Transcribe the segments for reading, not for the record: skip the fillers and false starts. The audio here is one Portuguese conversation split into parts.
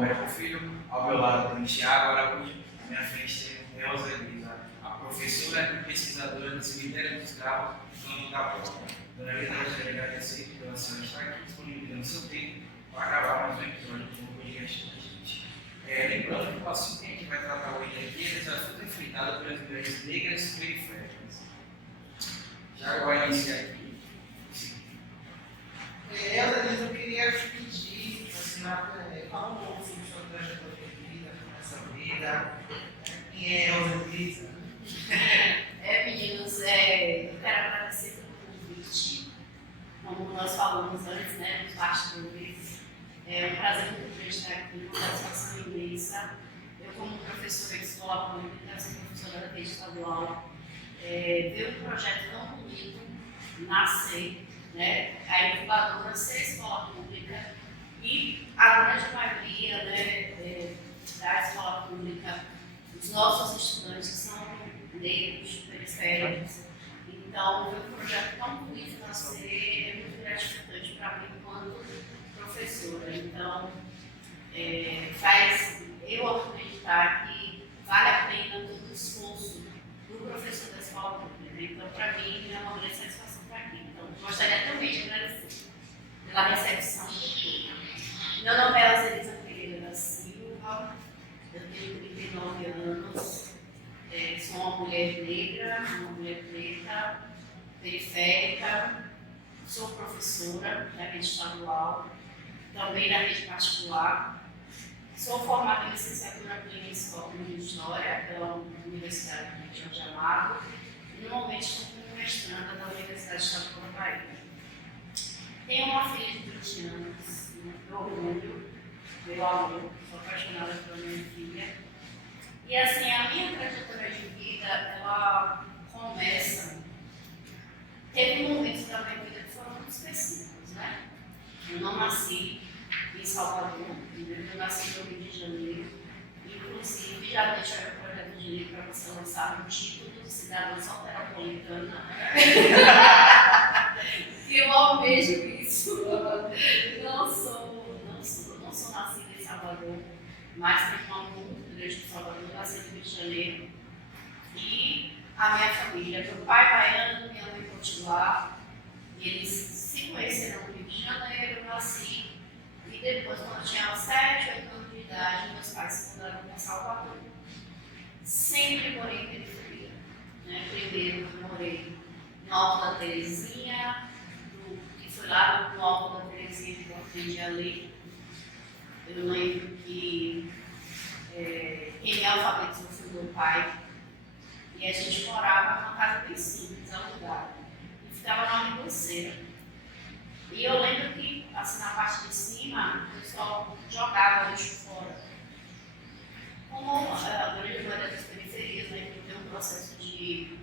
Américo Filho, ao meu lado tem Thiago Araújo, à minha frente tem Elza Elisa, a professora e pesquisadora do Cemitério dos Galos, Campo da Prova. Dona Elisa, eu gostaria de agradecer pela senhora estar aqui disponibilizando seu tempo para gravar mais um episódio do podcast da gente. Lembrando que o assunto que a gente vai tratar hoje aqui é esse assunto enfrentado pelas mulheres negras periféricas. Já vai iniciar aqui. Elza Elisa, eu queria te pedir, assim, fala um pouco sobre sua trajetória de vida, essa vida. Quem é Elza Elisa? Meninos, eu quero agradecer pelo convite. Como nós falamos antes, né, nos bastidores, é um prazer muito grande estar aqui, uma satisfação imensa. Eu, como professora de escola pública, sou professora da rede estadual, ver um projeto tão bonito nascer, né, a incubadora ser escola pública e a grande maioria, né, da escola pública, os nossos estudantes são negros, periféricos. Então, ver um projeto tão bonito nascer é muito gratificante para mim enquanto professora. Então, faz eu acreditar que vale a pena todo o esforço do professor da escola pública. Então, para mim, é uma grande satisfação estar aqui. Então, gostaria também de agradecer pela recepção de tudo. Meu nome é Elza Elisa Pereira da Silva, eu tenho 39 anos, sou uma mulher negra, uma mulher preta, periférica, sou professora da rede estadual, também da rede particular, sou formada em licenciatura clínica em História pela Universidade de Rio de Janeiro e no momento estou como mestranda da Universidade Estadual da Bahia. Tenho uma filha de 20 anos, muito orgulho, meu amor, sou apaixonada pela minha filha. E assim, a minha trajetória de vida, ela começa. Teve momentos da minha vida que foram muito específicos, né? Eu não nasci em Salvador, eu nasci no Rio de Janeiro. Inclusive, já deixo aí o projeto de lei para você lançar o título de cidadã soteropolitana. Eu almejo isso. Não sou nascida em Salvador, mas tenho uma muito grande de Salvador, nasci no Rio de Janeiro. E a minha família, meu pai baiano, minha mãe potiguar, eles se conheceram no Rio de Janeiro, eu nasci. E depois, quando eu tinha 7, 8 anos de idade, meus pais se mudaram para Salvador. Sempre morei em periferia. Né? Primeiro, eu morei no Alto da Terezinha, que foi lá no Alto da Terezinha que eu aprendi a ler. Eu lembro que quem me alfabetizou foi meu pai. E a gente morava numa casa bem simples, alugada. E ficava numa ribanceira. E eu lembro que, assim, na parte de cima, o pessoal jogava lixo fora. Como a grande maioria das periferias, né, que tem um processo de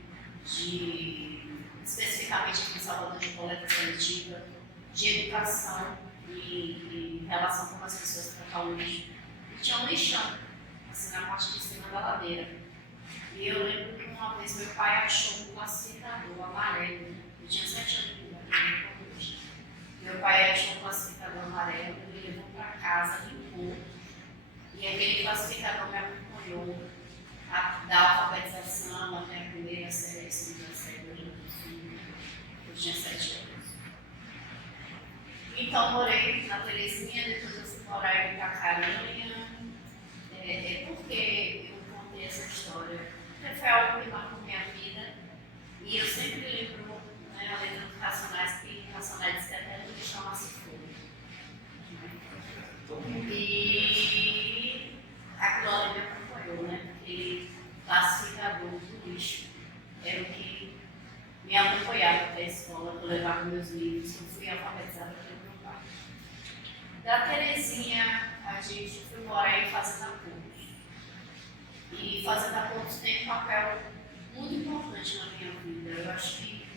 especificamente aqui em Salvador, de coleta seletiva, de educação e relação com as pessoas tratar o lixo. E tinha um lixão, assim, na parte de cima da ladeira. E eu lembro que uma vez meu pai achou um classificador amarelo. Eu tinha 7 anos de idade. Meu pai achou um classificador amarelo, ele levou para casa, limpou. E aquele classificador me acompanhou da alfabetização até a primeira série, a segunda série, eu tinha 7 anos. Então, morei na Terezinha, depois eu fui morar em Cacaranha. Por que eu contei essa história? Porque foi algo que marcou minha vida. E eu sempre lembro, né, a letra dos Racionais, que Racionais diz que até não chama-se fogo. E aquilo ali me acompanhou, né? Aquele classificador do lixo era o que me acompanhava até a escola, eu levava meus livros, eu fui alfabetizada pelo meu pai. Da Terezinha, a gente foi morar em Fazenda Portos. E Fazenda Portos tem um papel muito importante na minha vida. Eu acho que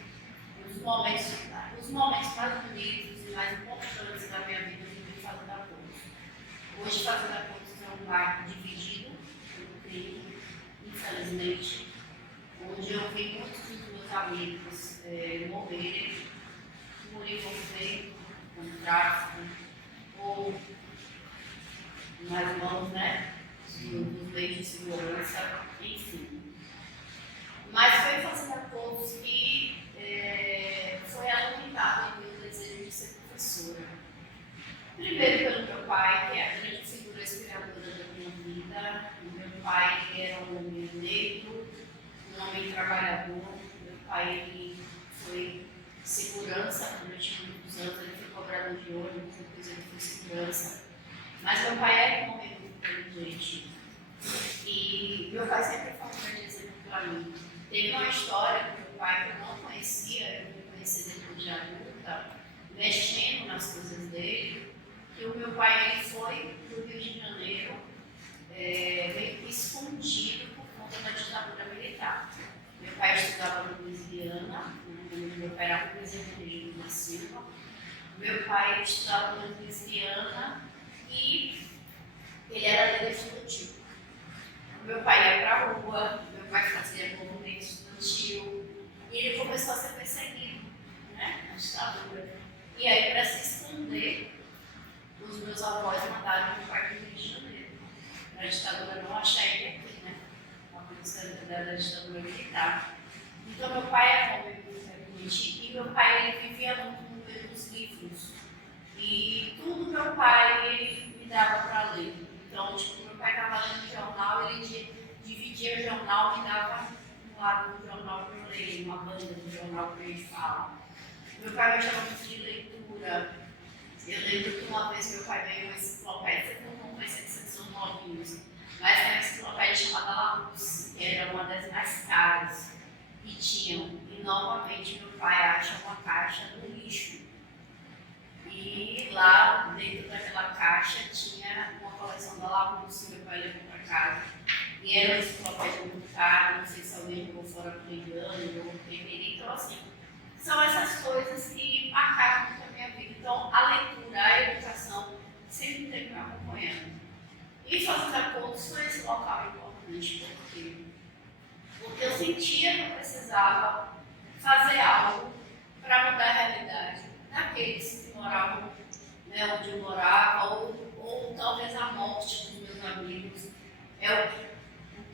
os momentos mais bonitos e mais importantes da minha vida eu vivi em Fazenda Portos. Hoje, Fazenda Portos é um bairro dividido pelo crime, infelizmente, onde eu vi muitos dos meus amigos morrerem por envolver com tráfico ou nas mãos, né? Dos meios de segurança, enfim. Mas foi fazendo acordos que foi alimentado em meu desejo de ser professora. Primeiro pelo meu pai, que é a grande figura inspiradora da minha vida. O meu pai era um homem negro, um homem trabalhador. Meu pai ele foi segurança durante muitos anos, ele foi cobrador de ônibus, depois ele foi segurança. Mas meu pai era um homem muito inteligente. E meu pai sempre foi um grande exemplo para mim. Teve uma história do meu pai que eu não conhecia, eu me conheci depois de adulta, mexendo nas coisas dele, que o meu pai ele foi para o Rio de Janeiro, meio que escondido por conta da ditadura militar. Meu pai estudava no Louisiana, meu pai era presidente do Regime da Silva. Meu pai estudava no Louisiana e ele era líder estudantil. Meu pai ia para a rua, meu pai fazia movimento estudantil e ele começou a ser perseguido, né, na ditadura. E aí, para se esconder, os meus avós mandaram meu pai para o Rio de Janeiro, para a ditadura não achar ele aqui, né, a polícia da ditadura militar. Então, meu pai era um homem muito inteligente e meu pai ele vivia muito no meio dos livros. E tudo meu pai ele me dava para ler. Então, tipo, meu pai estava lendo jornal, ele dividia o jornal, me dava um lado do jornal para eu ler, uma banda do jornal para eu falar. Meu pai gostava muito de leitura. Eu lembro que uma vez meu pai veio uma enciclopédia, vocês não vão conhecer que vocês são novinhos, mas era uma enciclopédia chamada Larousse, que era uma das mais caras que tinham. E novamente meu pai acha uma caixa do lixo. E lá dentro daquela caixa tinha uma coleção da Larousse, meu pai levou para casa. E era uma enciclopédia muito cara, não sei se alguém jogou fora por engano ou preferir. Então, assim, são essas coisas que marcaram muito a minha vida. Então, a leitura, a educação sempre teve me acompanhando. E fazendo acordos foi esse local importante, porque eu sentia que eu precisava fazer algo para mudar a realidade daqueles que moravam, né, onde eu morava, ou talvez a morte dos meus amigos. É o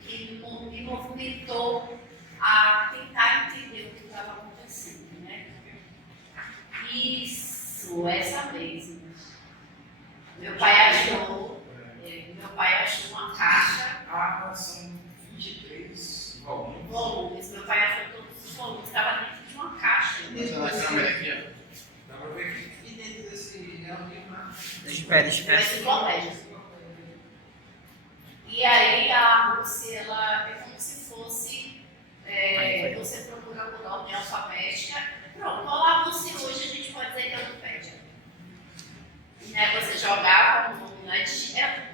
que me movimentou a tentar entender o que estava acontecendo, né? Isso, essa mesmo. Meu pai achou uma caixa. São 23 volumes. Volumes. Meu pai achou todos os volumes, estava dentro de uma caixa. Dá pra ver aqui. E dentro desse é um livro, né? Espera. Uma enciclopédia. E aí a Rússia, ela é como se fosse, você procura por ordem alfabética, pronto, a Rússia hoje a gente pode dizer que é Wikipédia. Né? Você jogava no nome na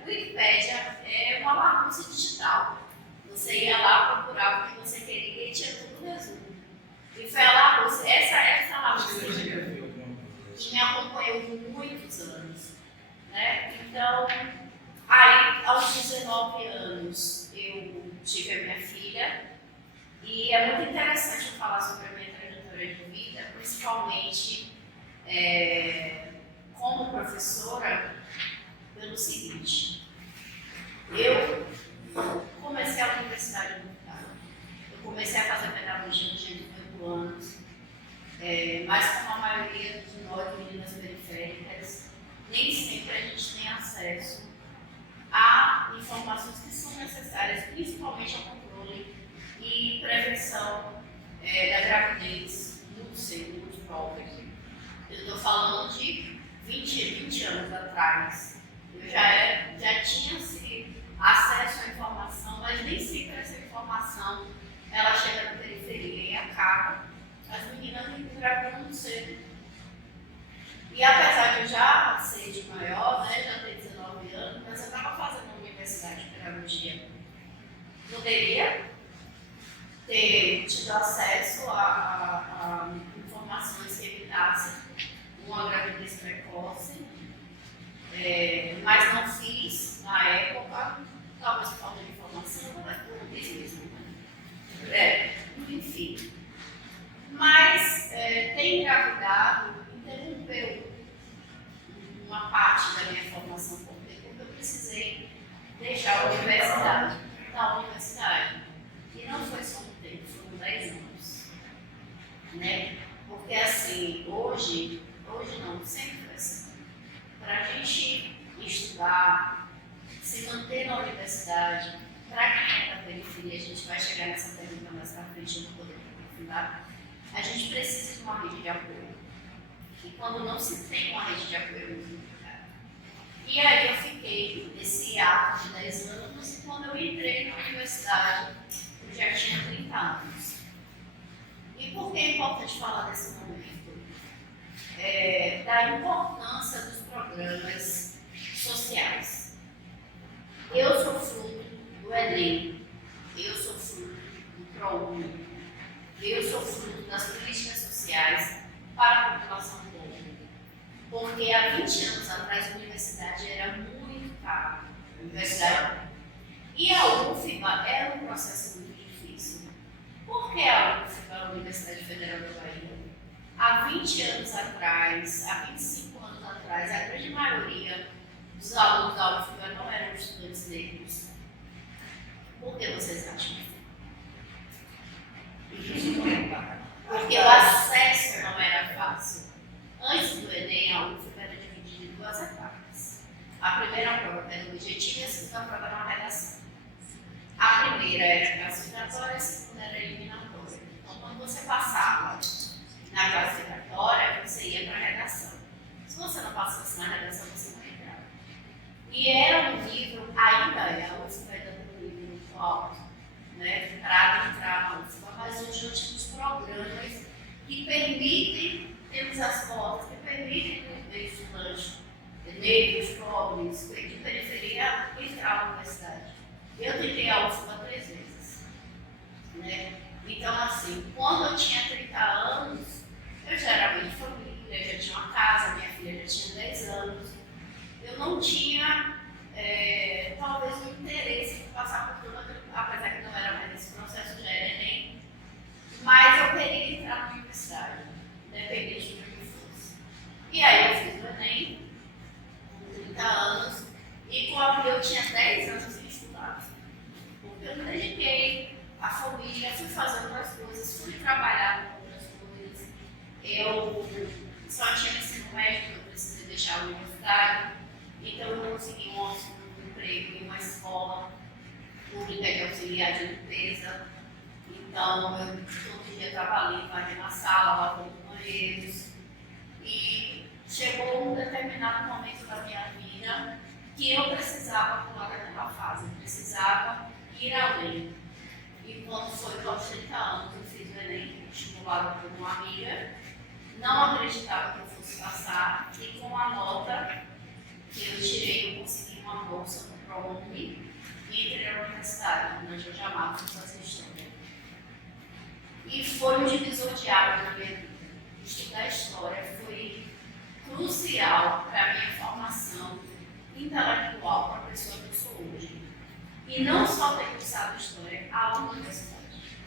Wikipédia é uma bagunça digital. Você ia lá, procurava o que você queria e tinha tudo resumo. E foi a La Rússia, essa La Rússia que me acompanhou por muitos anos. Né? Então, aí, aos 19 anos, eu tive a minha filha e é muito interessante eu falar sobre a minha trajetória de vida, principalmente como professora, pelo seguinte: eu comecei a universidade muito tarde. Eu comecei a fazer pedagogia no dia de 18 anos, mas como a maioria de nós, meninas periféricas, nem sempre a gente tem acesso a informações que são necessárias, principalmente ao controle e prevenção da gravidez muito cedo, muito jovem. Eu estou falando de 20 anos atrás. Eu já tinha acesso à informação, mas nem sempre essa informação ela chega na periferia e acaba as meninas engravidam muito cedo. E apesar de eu já ser de maior, né, já ter 19 anos, mas eu estava fazendo uma universidade de pedagogia. Poderia ter tido acesso a informações que evitassem uma gravidez precoce, mas não fiz na época, talvez por falta de informação, talvez por não fiz mesmo. Enfim. Mas ter engravidado interrompeu uma parte da minha formação, porque eu precisei hoje não, sempre foi assim. Para a gente estudar, se manter na universidade, para quem é da periferia, a gente vai chegar nessa pergunta mais para frente, eu não poder aprofundar, a gente precisa de uma rede de apoio. E quando não se tem uma rede de apoio, é muito complicado. E aí eu fiquei nesse ato de 10 anos, e quando eu entrei na universidade, eu já tinha 30 anos. E por que é importante falar desse momento? Da importância dos programas sociais. Eu sou fruto do Enem, eu sou fruto do ProUni, eu sou fruto das políticas sociais para a população pobre. Porque há 20 anos atrás a universidade era muito cara. E a UFBA era um processo muito difícil. Por que a UFBA, a Universidade Federal da Bahia? Há 20 anos atrás, há 25 anos atrás, a grande maioria dos alunos da UFBA não eram estudantes negros. Por que vocês acham? Porque o acesso não era fácil. Antes do Enem, a UFBA era dividida em duas etapas. A primeira prova era objetiva e a segunda prova era uma redação. A primeira era classificatória, a segunda era eliminatória. Então, quando você passava na classificatória, você ia para a redação. Se você não passasse na redação, você não entrava. E era um nível, ainda é, a UFBA ainda tem um nível muito alto, né, para entrar na UFBA, mas hoje nós temos programas que permitem, temos as cotas que permitem que estudantes negros, pobres, de periferia entrar na universidade. Eu tentei a UFBA 3 vezes. Né? Então, assim, quando eu tinha 30 anos, eu já era mãe de família, já tinha uma casa, minha filha já tinha 10 anos. Eu não tinha, talvez, o interesse de passar por tudo aquilo, apesar que não era mais nesse processo, já era Enem, mas eu queria entrar na universidade, independente do que fosse. E aí eu fiz o Enem, com 30 anos, e quando eu tinha 10 anos sem estudar, porque eu me dediquei à família, fui fazer outras coisas, fui trabalhar com outras coisas. Eu só tinha ensino médio, eu precisei deixar a universidade, então eu consegui um emprego em uma escola pública de auxiliar de limpeza. Então eu todo dia estava ali, varrendo a sala, lavando banheiros. E chegou um determinado momento da minha vida que eu precisava pular daquela fase, eu precisava ir além. E quando foi aos 30 anos, eu fiz o Enem, estimulada por uma amiga, não acreditava que eu fosse passar, e com a nota que eu tirei, eu consegui uma bolsa no ProUni e entrei na universidade, na Jorge Amado, para fazer história. E foi um divisor de águas na minha vida. Estudar história foi crucial para a minha formação intelectual para a pessoa que eu sou hoje. E não só ter cursado história, a universidade.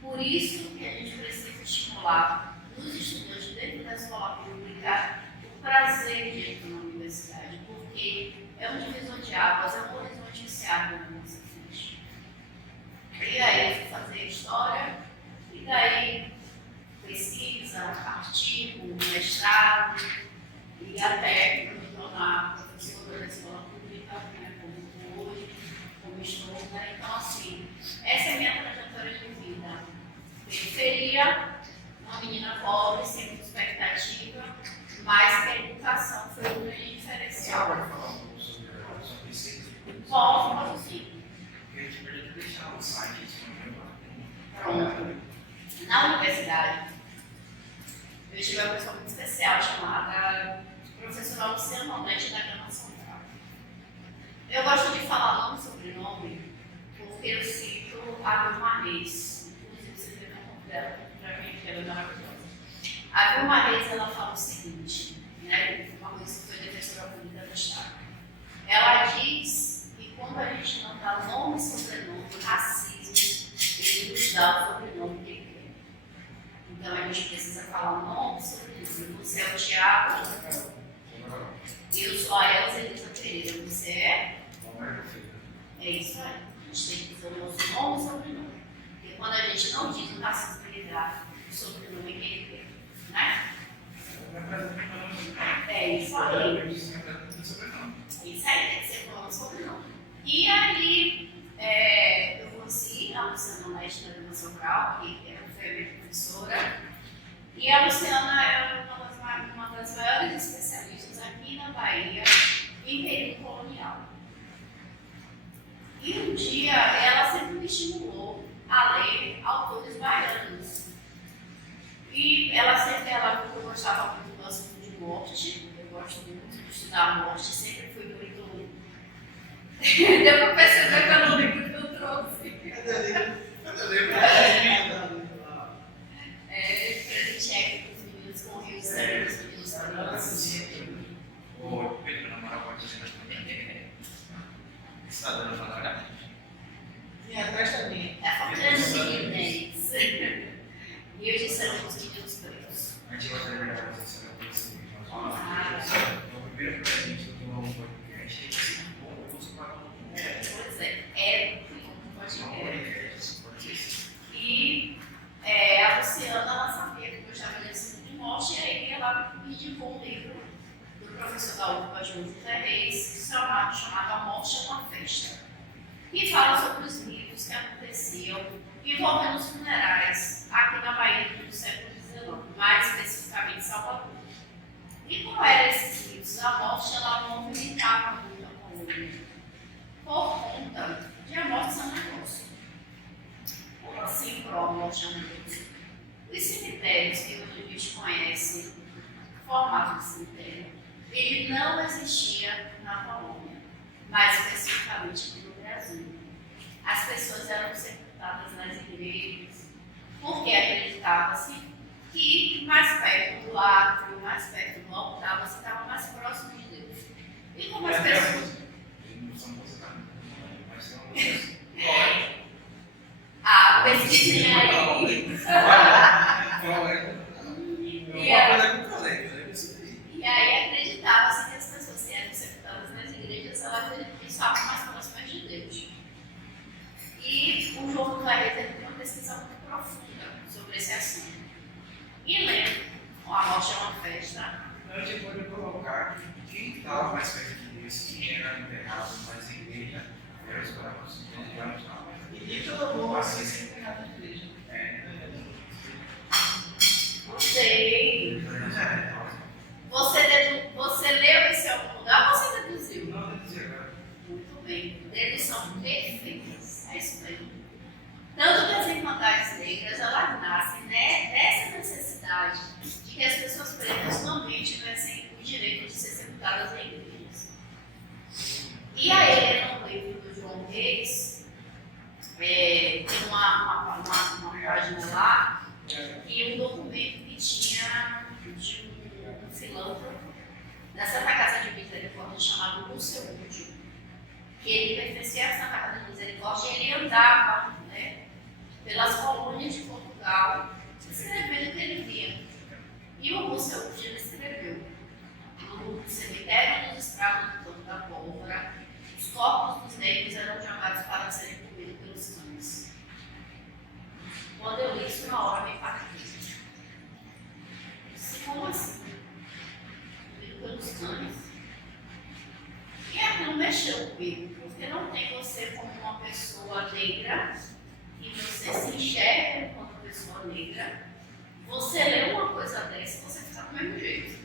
Por isso que a gente precisa estimular nos estudantes dentro da escola pública o prazer de entrar na universidade, porque é um divisor de águas, é um horizonte que se abre na nossa frente. E aí eu fui fazer história, e daí pesquisa, artigo, mestrado, e até me tornar professora da escola pública, né, como hoje, como estou, né? Então, assim, essa é a minha trajetória de vida. Periferia, uma menina pobre, sem muita expectativa, mas que a educação foi um grande diferencial. Você pode falar um pouco sobre a sua pesquisa? Posso, sim. Porque a gente poderia deixar o site disponível. Pronto. Na universidade, eu tive uma pessoa muito especial chamada professora Luciana Onete da Gama Central. Eu gosto de falar nome e sobrenome porque eu cito a Vilma Reis. Inclusive, vocês devem um dela para mim, que ela é maravilhosa. A Vilma Reis, ela fala o seguinte, né? Uma coisa que foi defensora pública do Estado. Ela diz que quando a gente não dá nome e sobrenome, racismo, ele nos dá o sobrenome que ele quer. Então a gente precisa falar o nome e sobrenome. Você é o Tiago, eu sou a Elza Elisa Pereira. Você é? É isso aí. A gente tem que dizer o nosso nome e sobrenome. Porque quando a gente não diz o racismo, ele dá o sobrenome que ele quer. Né? É isso aí. Isso aí, tem que ser com o sobrenome. E aí, eu conheci a Luciana Leste da Educação Rural, que foi a minha professora. E a Luciana é uma das maiores especialistas aqui na Bahia em período colonial. E um dia, ela sempre me estimulou a ler autores baianos. E ela sempre, eu gostava muito do assunto de morte. Eu gosto muito de estudar a morte, sempre fui muito. Deu pra perceber pelo livro que eu trouxe. Presenteei aqui os meninos com o Rio de Janeiro, os meninos crianças. O Pedro namora com a gente também. Está dando pra trabalhar? E atrás também. É faltando meninas. E eu disse os meninos pretos. A gente gosta de verdade, você vai conhecer. O primeiro presente que eu dou a um podcast tem que ser um bom gosto para todo mundo. Pois é um podcast. E a Luciana, ela sabia que eu gostava de assunto de morte, e aí ela me indicou um livro do professor da UFBA, Júlio Ferreira, chamado A Morte é uma Festa, que fala sobre os mitos que aconteciam envolvendo os funerais aqui na Bahia do século XIX, mais especificamente em Salvador. E como eram esses mitos? A morte ela movimentava muito a colônia por conta de a morte ser um negócio. Como assim, por a morte é um negócio? Os cemitérios que hoje a gente conhece, o formato de cemitério, ele não existia na colônia, mais especificamente no Brasil. As pessoas eram sepultadas nas igrejas, porque acreditava-se que mais perto do átrio, mais perto do altar, você estava mais próximo de Deus. E como as pessoas. Pesquisem aí. E aí acreditava-se que as pessoas que eram sepultadas nas igrejas, elas estavam mais próximas de Deus. E o João Claret teve uma pesquisa muito profunda sobre esse assunto. E lendo A Morte é uma Festa. A gente pode colocar que quem estava mais perto de Deus, quem era enterrado nas igrejas, eram os bravos. E todo mundo assim enterrado na igreja. Não sei. Você leu esse algum lugar ou você deduziu? Não, eu dizia agora. Muito bem. Dedução perfeitas. É isso mesmo. Tanto que as Irmandades Negras, elas nascem dessa necessidade de que as pessoas pretas também tivessem o direito de ser sepultadas em igrejas. E a Helena, no livro do João Reis, tem uma página lá e um documento que tinha de um filântropo da Santa Casa de Misericórdia chamado Lúcio Útil, que ele pertencia à Santa Casa de Misericórdia e ele andava, pelas colônias de Portugal, escrevendo o que ele via. E o Lúcio Útil escreveu: no cemitério dos estragos do Campo da Pólvora, os corpos dos negros eram jogados para serem comidos pelos cães. Quando eu li isso, na hora me impactei. Como assim? Comido pelos cães? E aquilo mexeu comigo, porque não tem você como uma pessoa negra e você se enxerga enquanto pessoa negra. Você lê uma coisa dessa, você fica do mesmo jeito.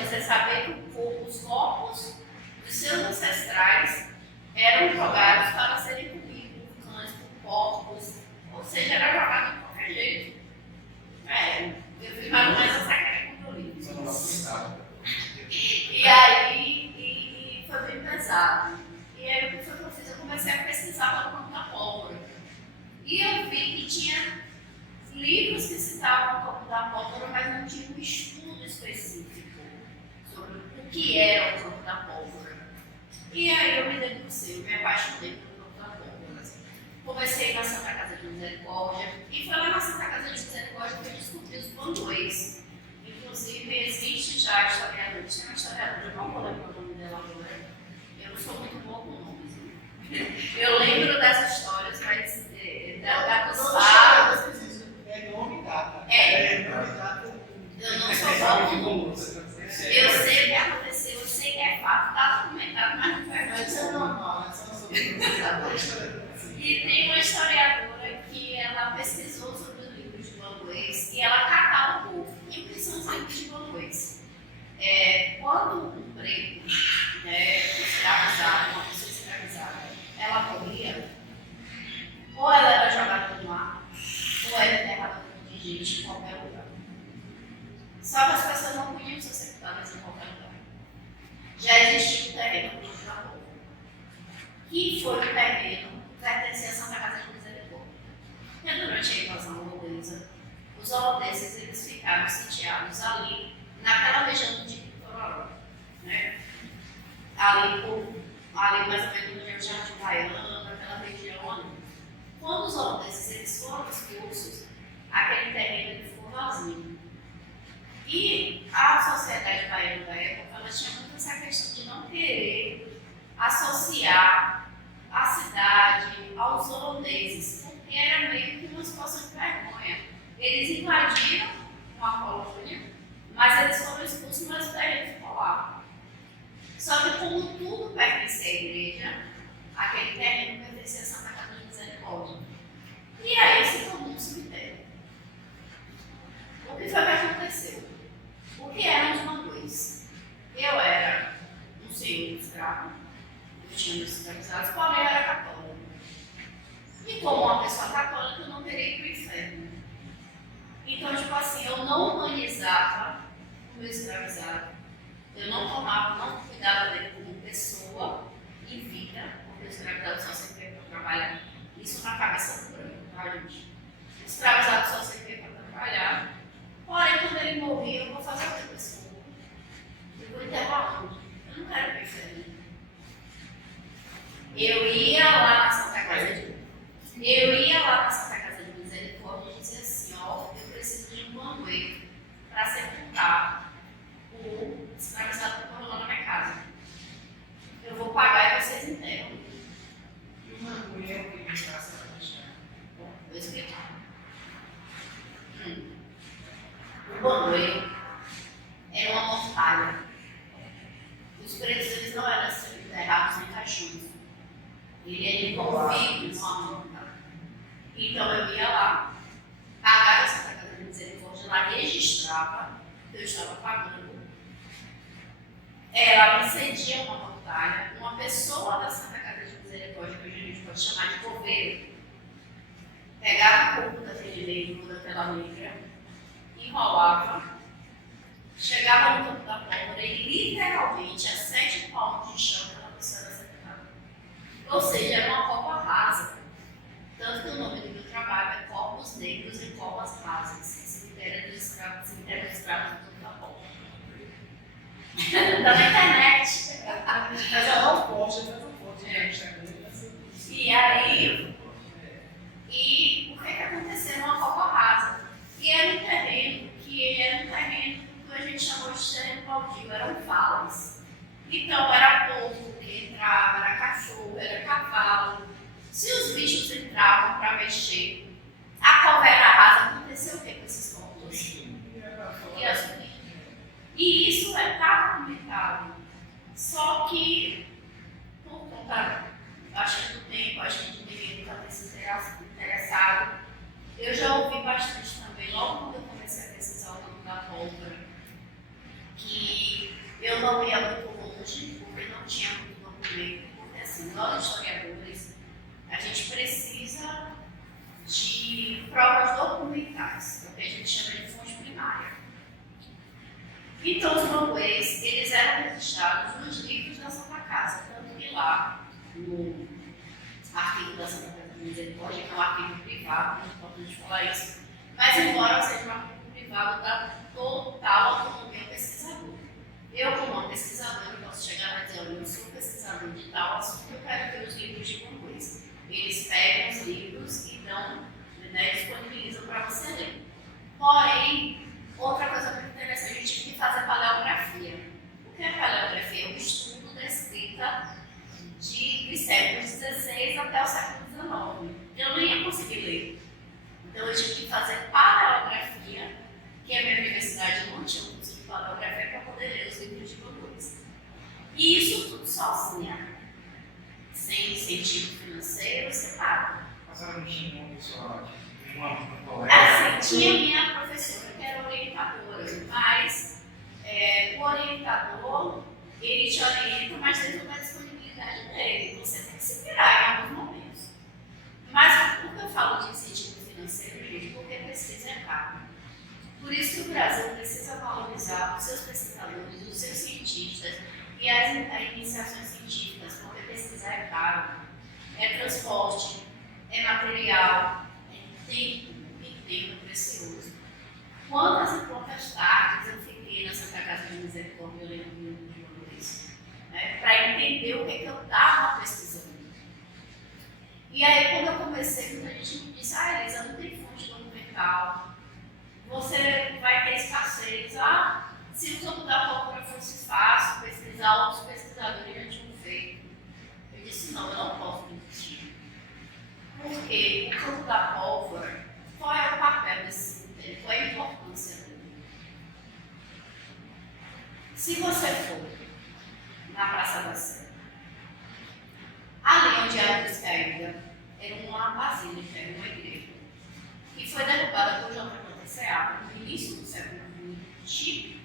Você saber que os corpos dos seus ancestrais eram jogados para serem comidos por cães, por porcos, ou seja, era jogado de qualquer jeito. Eu fiz mais ou menos essa cara quando eu li. E aí, foi bem pesado. E aí, o que foi que eu fiz? Eu comecei a pesquisar pelo Campo da Pólvora. E eu vi que tinha livros que citavam o Campo da Pólvora, mas não tinha um estudo específico sobre o que era o Campo da Pólvora. E aí eu me debrucei, eu me apaixonei pelo Campo da Pólvora. Comecei na Santa Casa de Misericórdia, e foi lá na Santa Casa de Misericórdia que eu descobri os bandoês. Inclusive, existe já historiadores, tem uma historiadora, eu não vou lembrar o nome dela agora, eu não sou muito boa com nomes. Eu lembro das histórias, mas dos fatos. É nome e data. Eu não gente em qualquer lugar. Só que as pessoas não podiam ser sepultadas em qualquer lugar. Já existia um terreno no Japão, que foi um terreno que pertencia à Santa Casa de Misericórdia. E durante a invasão holandesa, os holandeses eles ficaram sitiados ali, naquela região de Tororó, né? Ali mais ou menos no Jardim Baiano, naquela região ali. Quando os holandeses eles foram expulsos, aquele terreno ele ficou vazio. E a sociedade baiana da época ela tinha muito essa questão de não querer associar a cidade aos holandeses, porque era meio que uma situação de vergonha. Eles invadiram uma colônia, mas eles foram expulsos, mas o terreno ficou lá. Só que como tudo pertencia à igreja, aquele terreno pertencia à Santa Casa de Misericórdia. E aí se tornou um cemitério. O que foi que aconteceu? O que eram os manguês? Eu era um senhor escravo, eu tinha meus escravizados, porém eu era católica. E como uma pessoa católica, eu não teria ido para o inferno. Então, tipo assim, eu não humanizava o meu escravizado. Eu não tomava, não cuidava dele como pessoa em vida, porque o escravizado só servia para trabalhar. Isso na cabeça do branco, tá, gente? O escravizado só servia para trabalhar. Porém, quando ele morria, eu vou fazer outra pessoa. Eu vou enterrar onde? Eu não quero ver inferno. Eu ia lá na Santa Casa de Misericórdia e dizia assim, ó, eu preciso de um mangueiro para sepultar o escravizado que morou lá na minha casa. Eu vou pagar e vocês enterram. E o mangueiro que ele está se deixando? Vou explicar. O mangueiro era uma mortalha. Os pretos eles não eram enterrados em caixões. Ele era envolvido numa monta. Então eu ia lá, pagava a Santa Casa de Misericórdia, lá registrava que eu estava pagando. Ela me cedia uma mortalha, uma pessoa da Santa Casa de Misericórdia, que hoje a gente pode chamar de coveiro, pegava o corpo daquele negro, daquela negra, enrolava, chegava no topo da pólvora e literalmente a 7 palmos de chão aquela pessoa era sepultada. Ou seja, era uma copa rasa. Tanto que o nome do meu trabalho é Corpos Negros e Copas Rasas, cemitério dos escravos no topo da pólvora. Tá na internet. Mas eu não posso, E aí, e o que aconteceu? Uma copa rasa. E era um terreno que a gente chamou de terreno baldio, eram falas. Então era povo que entrava, era cachorro, era cavalo. Se os bichos entravam para mexer, a cova era rasa, aconteceu o que com esses povos? E isso está documentado. Só que, por conta, acho que do tempo, acho que a gente deveria estar interessado. Eu já ouvi bastante também, logo quando eu comecei a pesquisar o nome da pólvora, que eu não ia muito longe, porque não tinha muito documento, porque assim, nós historiadores, a gente precisa de provas documentais, o que a gente chama de fonte primária. Então, os manguês, eles eram registrados nos livros da Santa Casa, tanto que lá, no arquivo da Santa Casa de Misericórdia, que é um arquivo privado, não é importante falar isso, mas embora seja um arquivo privado, dá total autonomia ao pesquisador. Eu, como uma pesquisadora, posso chegar lá e dizer, olha, eu sou pesquisador de tal assunto, eu quero ver os livros de manguês. Eles pegam os livros e dão, né, disponibilizam para você ler. Porém, outra coisa muito interessante, a gente tem que fazer paleografia. O que é paleografia? É um estudo da escrita dos séculos XVI até o século XIX. Eu não ia conseguir ler. Então eu tive que fazer paleografia, que a minha universidade não tinha um curso de paleografia para poder ler os livros de manguês. E isso tudo sozinha, sem incentivo financeiro, separado. A senhora não tinha uma pessoa, uma colega? Assim, tinha minha professora que era orientadora, mas o orientador, ele te orienta, mas dentro da disponibilidade dele. Você tem que se virar em alguns momentos. Mas por que eu falo de incentivo financeiro, gente? Porque a pesquisa é caro. Por isso que o Brasil precisa valorizar os seus pesquisadores, os seus cientistas e as iniciações científicas, porque pesquisar é caro, é transporte, é material, é tempo, e tempo é precioso. Quantas e quantas tardes eu fiquei na Santa Casa de Misericórdia olhando de uma vez, né, para entender o que eu estava pesquisando. E aí, quando eu comecei, muita gente me disse: Elisa, não tem fonte documental, você vai ter escassez. Se o campo da pólvora fosse fácil, pesquisar, outros pesquisadores já tinham feito. Eu disse: não, eu não posso desistir. Porque o campo da pólvora, qual é o papel desse cemitério? Qual é a importância dele? Se você for na Praça da Sé, ali onde era a Cruz Caída, era uma basílica, era uma igreja, que foi derrubada por JJCA no início do século XX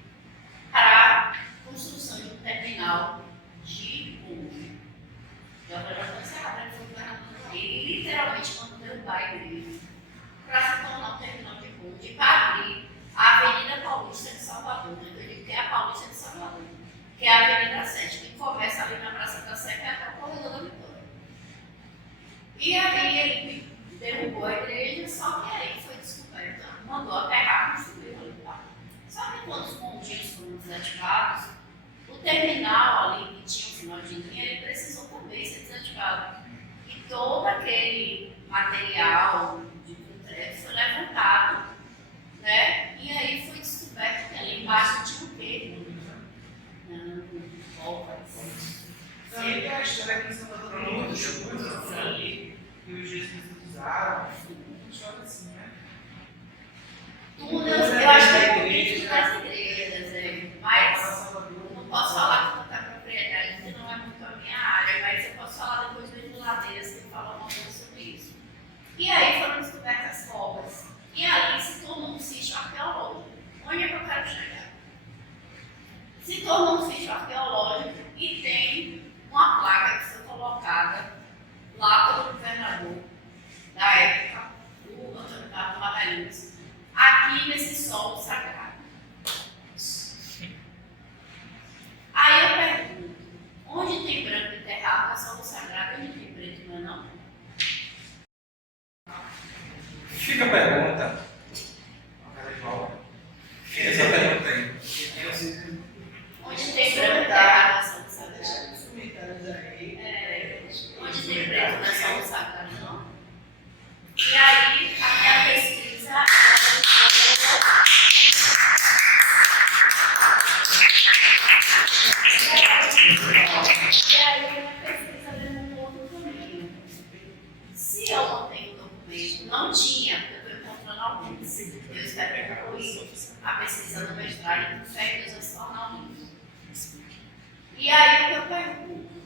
para a construção de um terminal de bonde. JJCA derrubou o e literalmente mandou derrubar a igreja para se tornar um terminal de bonde, para abrir a Avenida Paulista de Salvador, eu digo que é a Paulista de Salvador, que é a Avenida 7, que começa ali na Praça da Sé, que é até o Corredor da Vitória. E aí ele derrubou a igreja, só que aí foi descoberto, mandou aterrar, construiu ali. Só que quando os bondinhos foram desativados, o terminal ali que tinha um final de linha, ele precisou também ser desativado. E todo aquele material de concreto foi levantado, né? E aí foi descoberto que ali embaixo tinha o quê? Também tem a história que em Salvador tem muitas coisas ali que os jesuítas usaram. História assim, né? Tudo, eu acho que é político das igrejas, mas eu não posso falar com muita propriedade, porque não é muito a minha área, mas eu posso falar depois do Ladeiras, que fala uma coisa sobre isso. E aí foram descobertas covas, e ali se tornou um sítio arqueológico. Onde é que eu quero chegar? Se tornou um sítio arqueológico e tem uma placa que foi colocada lá pelo governador da época, o Antônio Carlos Magalhães, aqui nesse solo sagrado. Aí eu pergunto, onde tem branco enterrado é solo sagrado, onde tem preto não é não? Fica a pergunta. Essa pergunta aí. Onde tem branco enterrado é solo sagrado? Os comentários aí. Onde tem preto não é solo sagrado não? E aí a minha pesquisa levou um outro caminho. Se eu não tenho documento, não tinha, porque eu estou encontrando alguns. Eu espero concluir a pesquisa do mestrado e com fé que Deus vai se tornar um livro. E aí o que eu pergunto?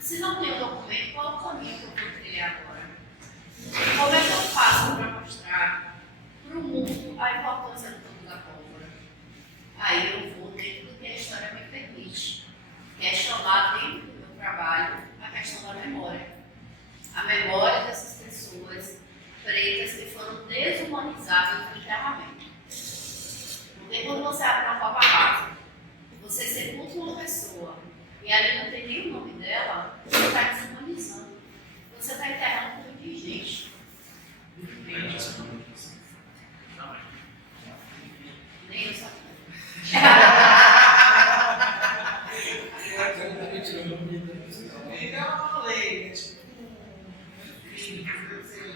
Se não tenho documento, qual é o caminho que eu vou trilhar agora? Como é que eu faço para mostrar para o mundo a importância do campo da pólvora? Aí eu vou dentro do que a história me permite, questionar dentro do meu trabalho a questão da memória. A memória dessas pessoas pretas que foram desumanizadas no enterramento. Porque quando você abre uma cova rasa, você sepulta uma pessoa e ali não tem nem o nome dela, você está desumanizando. Você está enterrando um monte de gente. Nem eu sabia. Então, uma lei, tipo,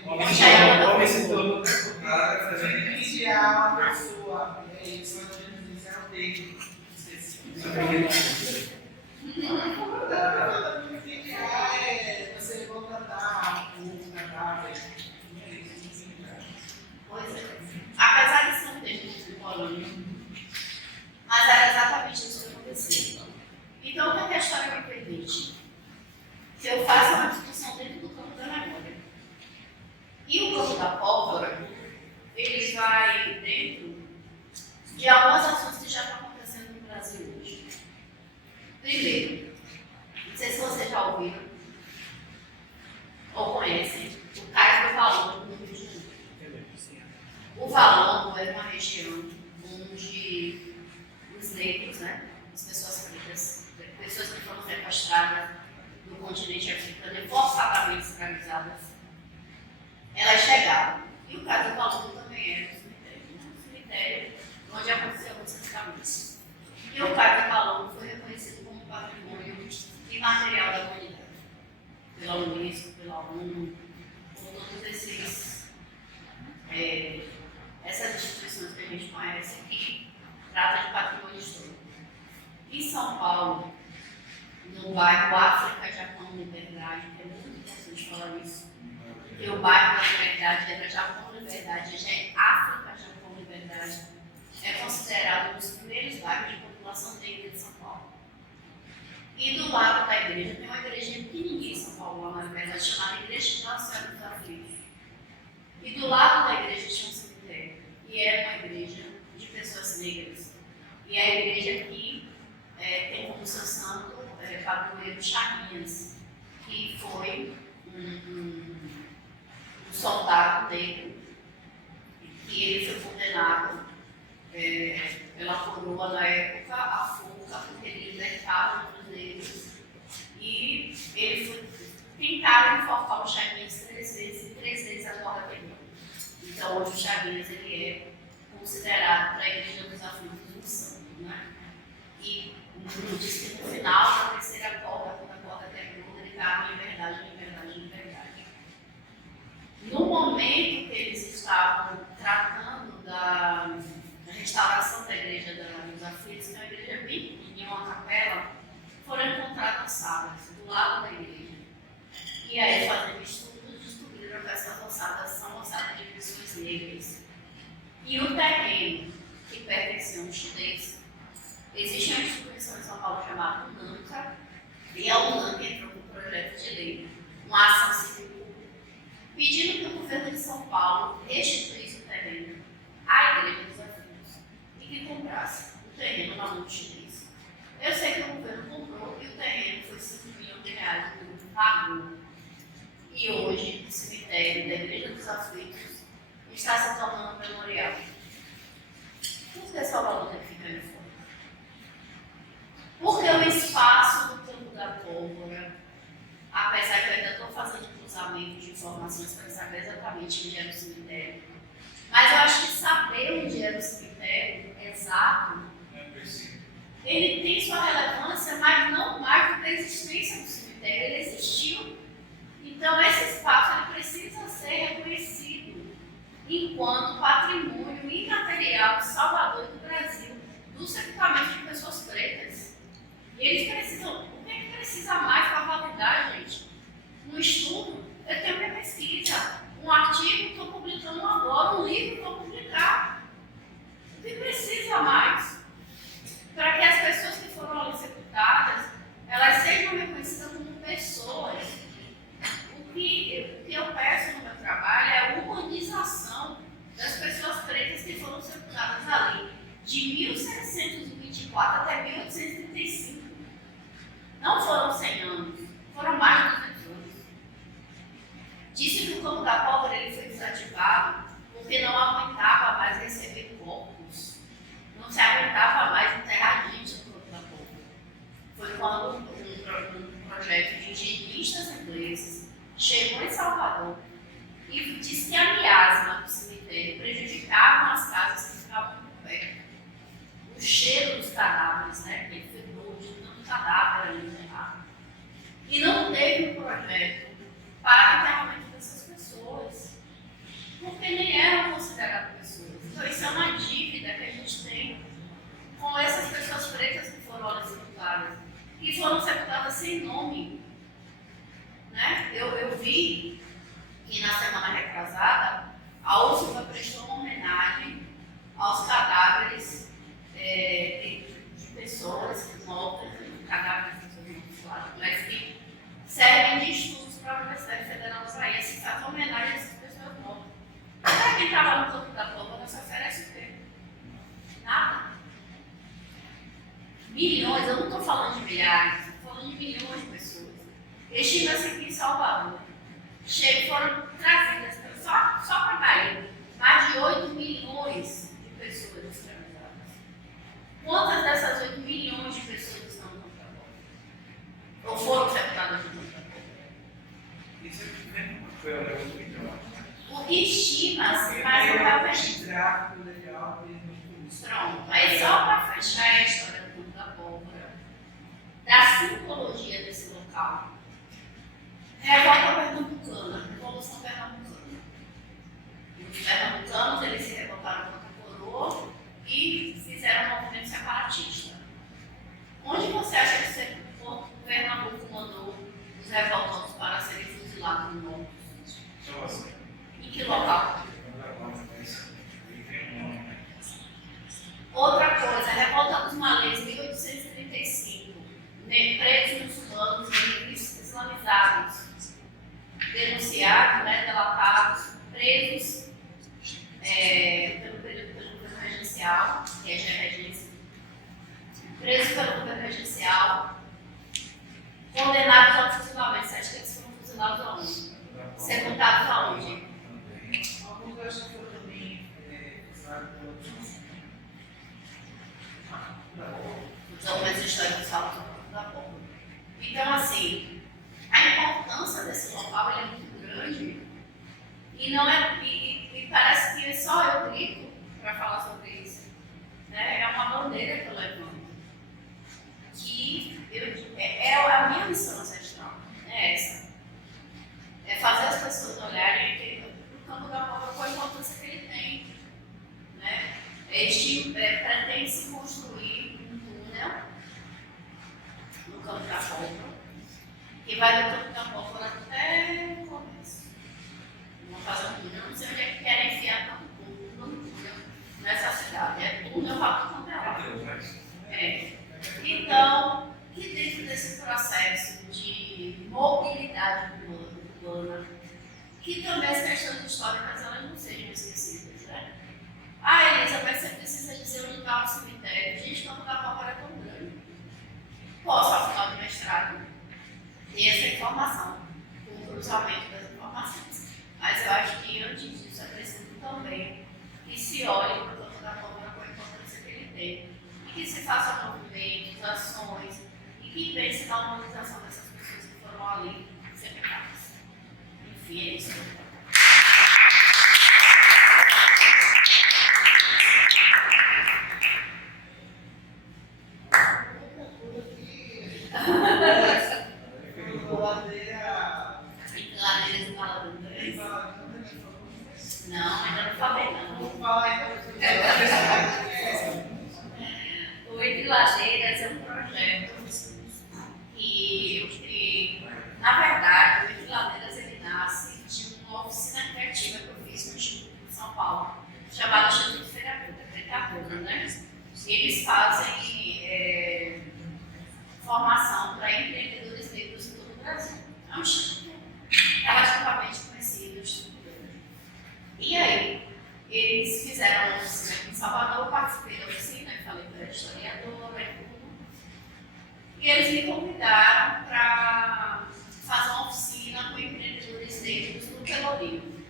Homem se tornou deputado, fazendo vigiar uma pessoa, e aí só de é um dele específico. Vigiar é você contratar um cadáver. Pois é. Apesar de ser um texto de polêmico, mas era exatamente isso que aconteceu. Então, o que a história me permite? Que eu faça uma discussão dentro do campo da memória. E o campo da pólvora, ele vai dentro de algumas ações que já estão acontecendo no Brasil hoje. trata de patrimônio histórico. Em São Paulo, no bairro África, Japão, Liberdade, que é muito importante falar isso, porque o bairro da Liberdade era Japão, Liberdade, já é África, Japão, Liberdade, é considerado um dos primeiros bairros de população negra de São Paulo. E do lado da igreja tem uma igrejinha pequenininha em São Paulo, lá na Liberdade, chamada Igreja de Nossa Senhora dos Aflitos. E do lado da igreja tinha um cemitério, e era uma igreja de pessoas negras. E a igreja aqui tem como seu santo padroeiro Chagas, que foi um soldado negro, que ele foi condenado pela coroa na época à forca, porque ele libertava os negros. E ele foi tentaram enforcar o Chagas 3 vezes e 3 vezes a corda quebrou. Então hoje o Chagas ele é considerado para a Igreja dos Aflitos um santo, né? E diz que no final da terceira corda, quando a corda quebrou, gritaram liberdade, liberdade, liberdade. No momento que eles estavam tratando da restauração da Igreja dos Aflitos, que é uma igreja bem pequenininha, uma capela, foram encontradas ossadas do lado da igreja. E aí, fazendo estudos, descobriram que essas ossadas são ossadas de pessoas negras. E o terreno que pertencia a um chinês, existe uma instituição em São Paulo chamada UNANCA, e a UNANCA entrou com um projeto de lei, uma ação civil, pedindo que o governo de São Paulo restituísse o terreno à Igreja dos Aflitos e que comprasse o terreno na mão do chinês. Eu sei que o governo comprou e o terreno foi 5 milhões de reais, o governo pagou. E hoje o cemitério da Igreja dos Aflitos está se tornando um memorial. Por que Salvador tem que ficar de fora? Porque o espaço do Campo da Pólvora, apesar que eu ainda estou fazendo cruzamento de informações para saber exatamente onde era o cemitério, mas eu acho que saber onde era o cemitério exato, ele tem sua relevância, mas não mais do que a existência do cemitério. Ele existiu. Então, esse espaço ele precisa ser reconhecido enquanto patrimônio imaterial de Salvador e do Brasil, do sepultamento de pessoas pretas. E eles precisam, o que é que precisa mais para validar, gente? Um estudo, eu tenho minha pesquisa, um artigo, estou publicando agora, um livro, estou publicando. O que precisa mais? Para que as pessoas que foram ali sepultadas, elas sejam reconhecidas como pessoas. O que eu peço no meu trabalho é a humanização das pessoas pretas que foram sepultadas ali, de 1724 até 1835. Não foram 100 anos, foram mais de 200 anos. Disse que o Campo da Pólvora ele foi desativado porque não aguentava mais receber corpos, não se aguentava mais enterrar gente no Campo da Pólvora. Foi quando um projeto de higienistas ingleses chegou em Salvador e disse que a miasma do cemitério prejudicava as casas que ficavam por perto. O cheiro dos cadáveres, né? Aquele fedor de tanto cadáver ali enterrado. E não teve um projeto para o enterramento dessas pessoas, porque nem eram consideradas pessoas. Então, isso é uma dívida que a gente tem com essas pessoas pretas que foram sepultadas, que foram sepultadas sem nome. Né? Eu vi que na semana retrasada a UFBA prestou uma homenagem aos cadáveres de pessoas mortas, cadáveres de pessoas mortas, mas que servem de estudos para a Universidade Federal da Bahia. Se faz homenagem a essas pessoas mortas. Para quem estava no Campo da Pólvora, se oferece o quê? Nada. Milhões, eu não estou falando de milhares, estou falando de milhões de pessoas. Estima-se aqui em Salvador. Foram trazidas só para a Bahia mais de 8 milhões de pessoas escravizadas. Quantas dessas 8 milhões de pessoas estão no Campo da Pólvora? Ou foram sepultadas no Campo da Pólvora? Isso foi a legal. O que estima-se, mas não vai fechar. Pronto, aí só para fechar a história do Campo da Pólvora, da simbologia desse local. Revolta pernambucana, Revolução Pernambucana. Os pernambucanos eles se revoltaram contra a coroa e fizeram um movimento presos pelo governo regencial, que é já regência, presos pelo governo regencial, condenados ao fuzilamento. Você acha que eles foram fuzilados aonde? Sepultados aonde? Alguns eu acho que foram também usados pela polícia. Os documentos históricos falam sobre o da Porra. Então, assim, a importância desse local é muito grande e, não é, e parece que só eu grito para falar sobre isso. Né? É uma bandeira que eu levanto. Que é a minha missão ancestral, é essa. É fazer as pessoas olharem para o campo da Porra com a importância que ele tem. Né? Pretende se construir um túnel no campo da Porra, que vai do campo da Porra até o começo. Vamos fazer um túnel, não sei onde é que querem enfiar tanto túnel nessa cidade. É túnel para tudo é. Então, que dentro desse processo de mobilidade urbana, que também as questões históricas elas não sejam esquecidas, né? Ah, Elizabeth, você precisa dizer onde está o cemitério. Gente, o campo da Porra é tão grande. Posso, ao final do mestrado, ter essa informação, com o cruzamento das informações. Mas eu acho que antes disso é preciso também que se olhe para o campo da Porra com a importância que ele tem. E que se faça movimentos, ações, e que pense na humanização dessas pessoas que foram ali sepultadas. Enfim, é isso. Ladeiras e Maladundãs? Não, ainda não falei não. Vou falar ainda. O Entre Ladeiras é um projeto que na verdade, o Entre Ladeiras ele nasce de uma oficina criativa que eu fiz no Instituto de São Paulo, chamada Instituto Feira-Preta, né? Eles fazem formação para empreendedores negros em todo o Brasil. É um instituto relativamente conhecido, E aí, eles fizeram uma oficina aqui em Salvador, eu participei da oficina, falei que era historiadora e tudo. E eles me convidaram para fazer uma oficina com empreendedores negros no Pelourinho.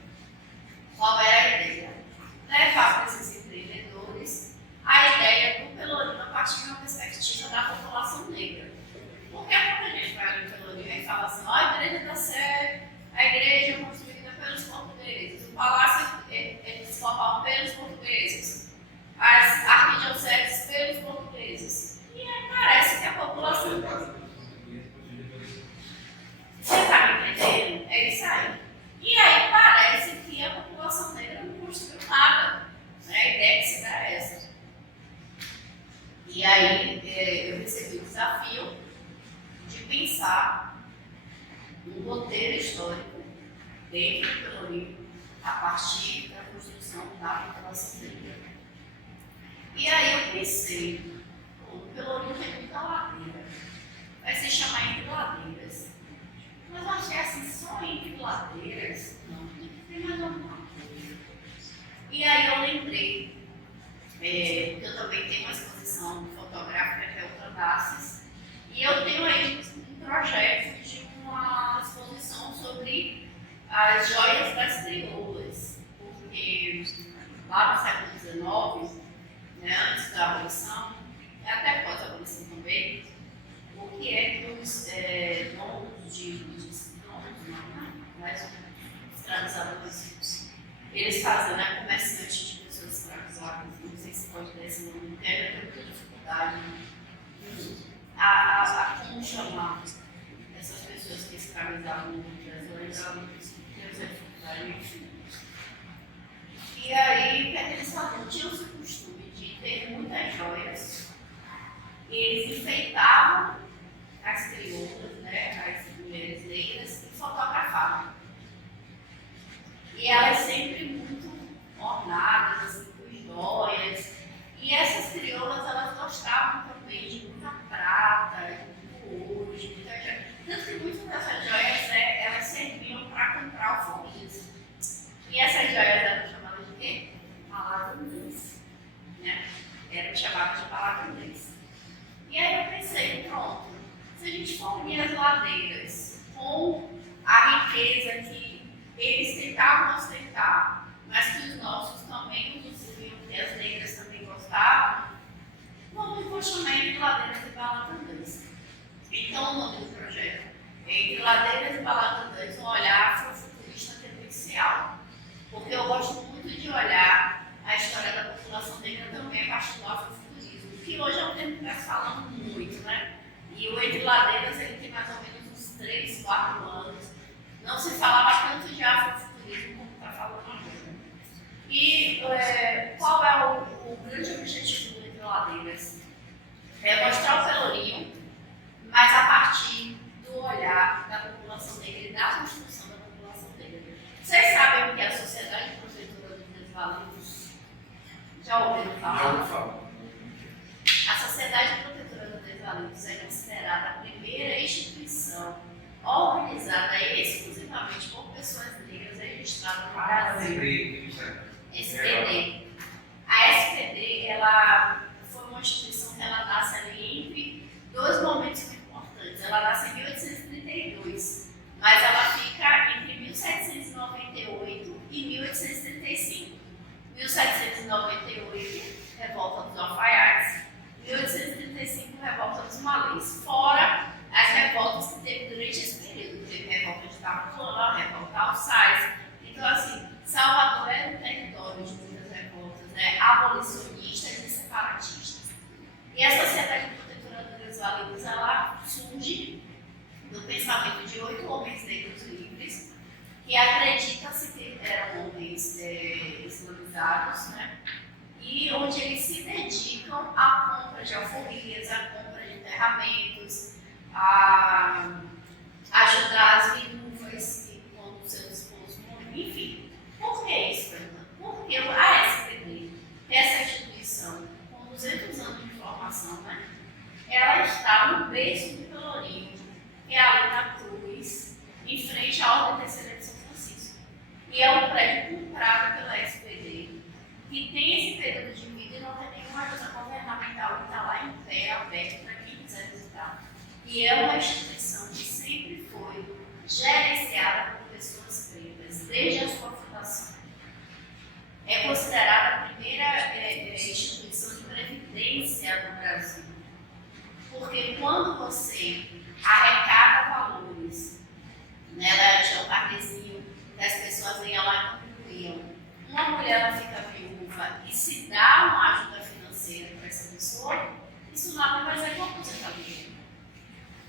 Qual era a ideia? Levar para esses empreendedores a ideia do Pelourinho a partir de uma perspectiva da população negra. Porque quando a gente vai no Pelourinho e fala assim, a igreja da Sé, a igreja é construída pelos portugueses, o palácio eles formavam pelos portugueses, as arquidioceses pelos portugueses. E aí parece que a população... Você está me entendendo? É isso aí. E aí parece que a população negra não construiu nada. Né? A ideia que se dá é essa. E aí eu recebi o desafio de pensar um roteiro histórico dentro do Pelourinho a partir da construção da população negra. E aí eu pensei, o Pelourinho tem muita ladeira, vai se chamar Entre Ladeiras. Mas eu achei assim, só Entre Ladeiras? Não, tem que ter mais alguma coisa. E aí eu lembrei que eu também tenho uma exposição fotográfica que é o Candaces, e eu tenho aí um projeto de uma exposição sobre as joias das crioulas, porque lá no século XIX, né, antes da abolição, e até após a abolição também, o que é que os escravizadores, eles fazem, né, comerciantes de pessoas escravizadas, não sei se pode ter esse nome interno, eu tenho muita dificuldade a como chamar essas pessoas que escravizavam no Brasil, enfim. E aí, o que é que eles faziam? Tinham o costume de ter muitas joias, e eles enfeitavam as crioulas, né, as mulheres negras, e fotografavam. E elas sempre muito ornadas, assim, com joias. E essas crioulas, elas gostavam também de muita prata, de muito ouro, de muita joia. Tanto que muitas dessas joias, elas serviam para comprar alforrias. E essas Ladeiras e Balagandantes, um olhar afrofuturista tendencial. Porque eu gosto muito de olhar a história da população negra também a partir do afrofuturismo, que hoje é um termo que está se falando muito, né? E o Entre Ladeiras ele tem mais ou menos uns 3, 4 anos. Não se falava tanto de afrofuturismo como está falando agora. E qual é o grande objetivo do Entre Ladeiras? É mostrar o Pelourinho, mas a partir do olhar da população negra e da construção da população negra. Vocês sabem o que é a Sociedade Protetora dos Desvalidos? Já ouviram falar? Já ouviu falar. A Sociedade Protetora dos Desvalidos é considerada a primeira instituição organizada exclusivamente por pessoas negras registrada no Brasil. SPD. A SPD, ela foi uma instituição que ela nasce ali entre dois momentos muito importantes. Ela nasce em 1832, mas ela fica entre 1798 e 1835. 1798, Revolta dos Alfaiates, 1835, Revolta dos Malês, fora as revoltas que teve durante esse período. Teve revolta de Itapuã, revolta Alçais. Então, assim, Salvador era um território de muitas revoltas, né? Abolicionistas e separatistas. E a Sociedade Protetora dos Desvalidos, ela surge do pensamento de 8 homens negros livres, que acredita-se que eram homens islamizados, né? E onde eles se dedicam à compra de alforrias, à compra de enterramentos, a ajudar as viúvas quando o seu esposo morre, enfim. Por que isso, Fernanda? Porque a SPD, essa instituição, com 200 anos de formação, né? Ela está no berço do Pelourinho, que é ali na Cruz, em frente à Ordem Terceira de São Francisco. E é um prédio comprado pela SPD, que tem esse período de vida e não tem nenhuma ajuda governamental que está lá em pé, aberto para quem quiser visitar. E é uma instituição que sempre foi gerenciada por pessoas pretas, desde a sua fundação. É considerada a primeira instituição de previdência do Brasil. Porque quando você arrecada valores, né, ela tinha um carnezinho que as pessoas iam lá e contribuíam. Uma mulher ela fica viúva e se dá uma ajuda financeira para essa pessoa, isso nada mais é que uma aposentadoria.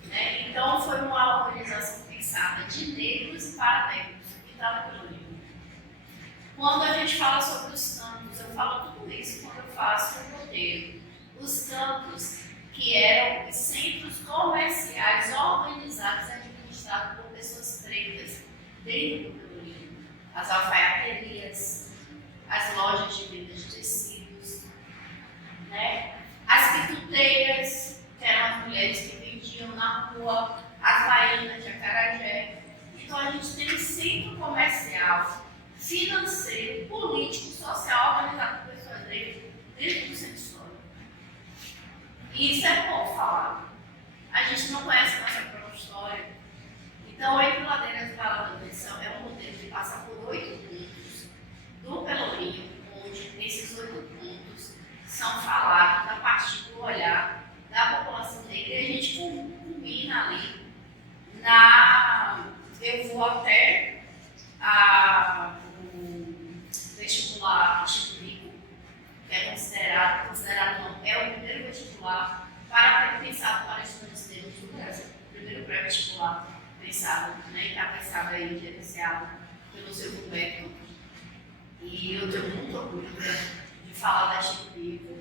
Né? Então foi uma organização pensada de negros e para negros, que estava pelo livro. Quando a gente fala sobre os campos, eu falo tudo isso quando eu faço o roteiro. Os campos que eram os centros comerciais organizados e administrados por pessoas pretas dentro do Pelourinho. As alfaiaterias, as lojas de venda de tecidos, né? As quituteiras, que eram as mulheres que vendiam na rua, as baianas de acarajé. Então a gente tem um centro comercial, financeiro, político, social organizado por pessoas negras dentro do centro histórico. E isso é pouco falado. A gente não conhece a nossa própria história. Então, Entre Ladeiras e Balagandantes é um roteiro que passa por 8 pontos do Pelourinho, onde esses 8 pontos são falados a partir do olhar da população negra e a gente combina ali eu vou até o vestibular Chico Rico, que é considerado não, é o primeiro vestibular para pensado para estudantes negros do Brasil. O primeiro pré-vestibular pensado, né, que está pensado aí, gerenciado pelo seu Roberto. E eu tenho muito orgulho de falar da Chico Rico,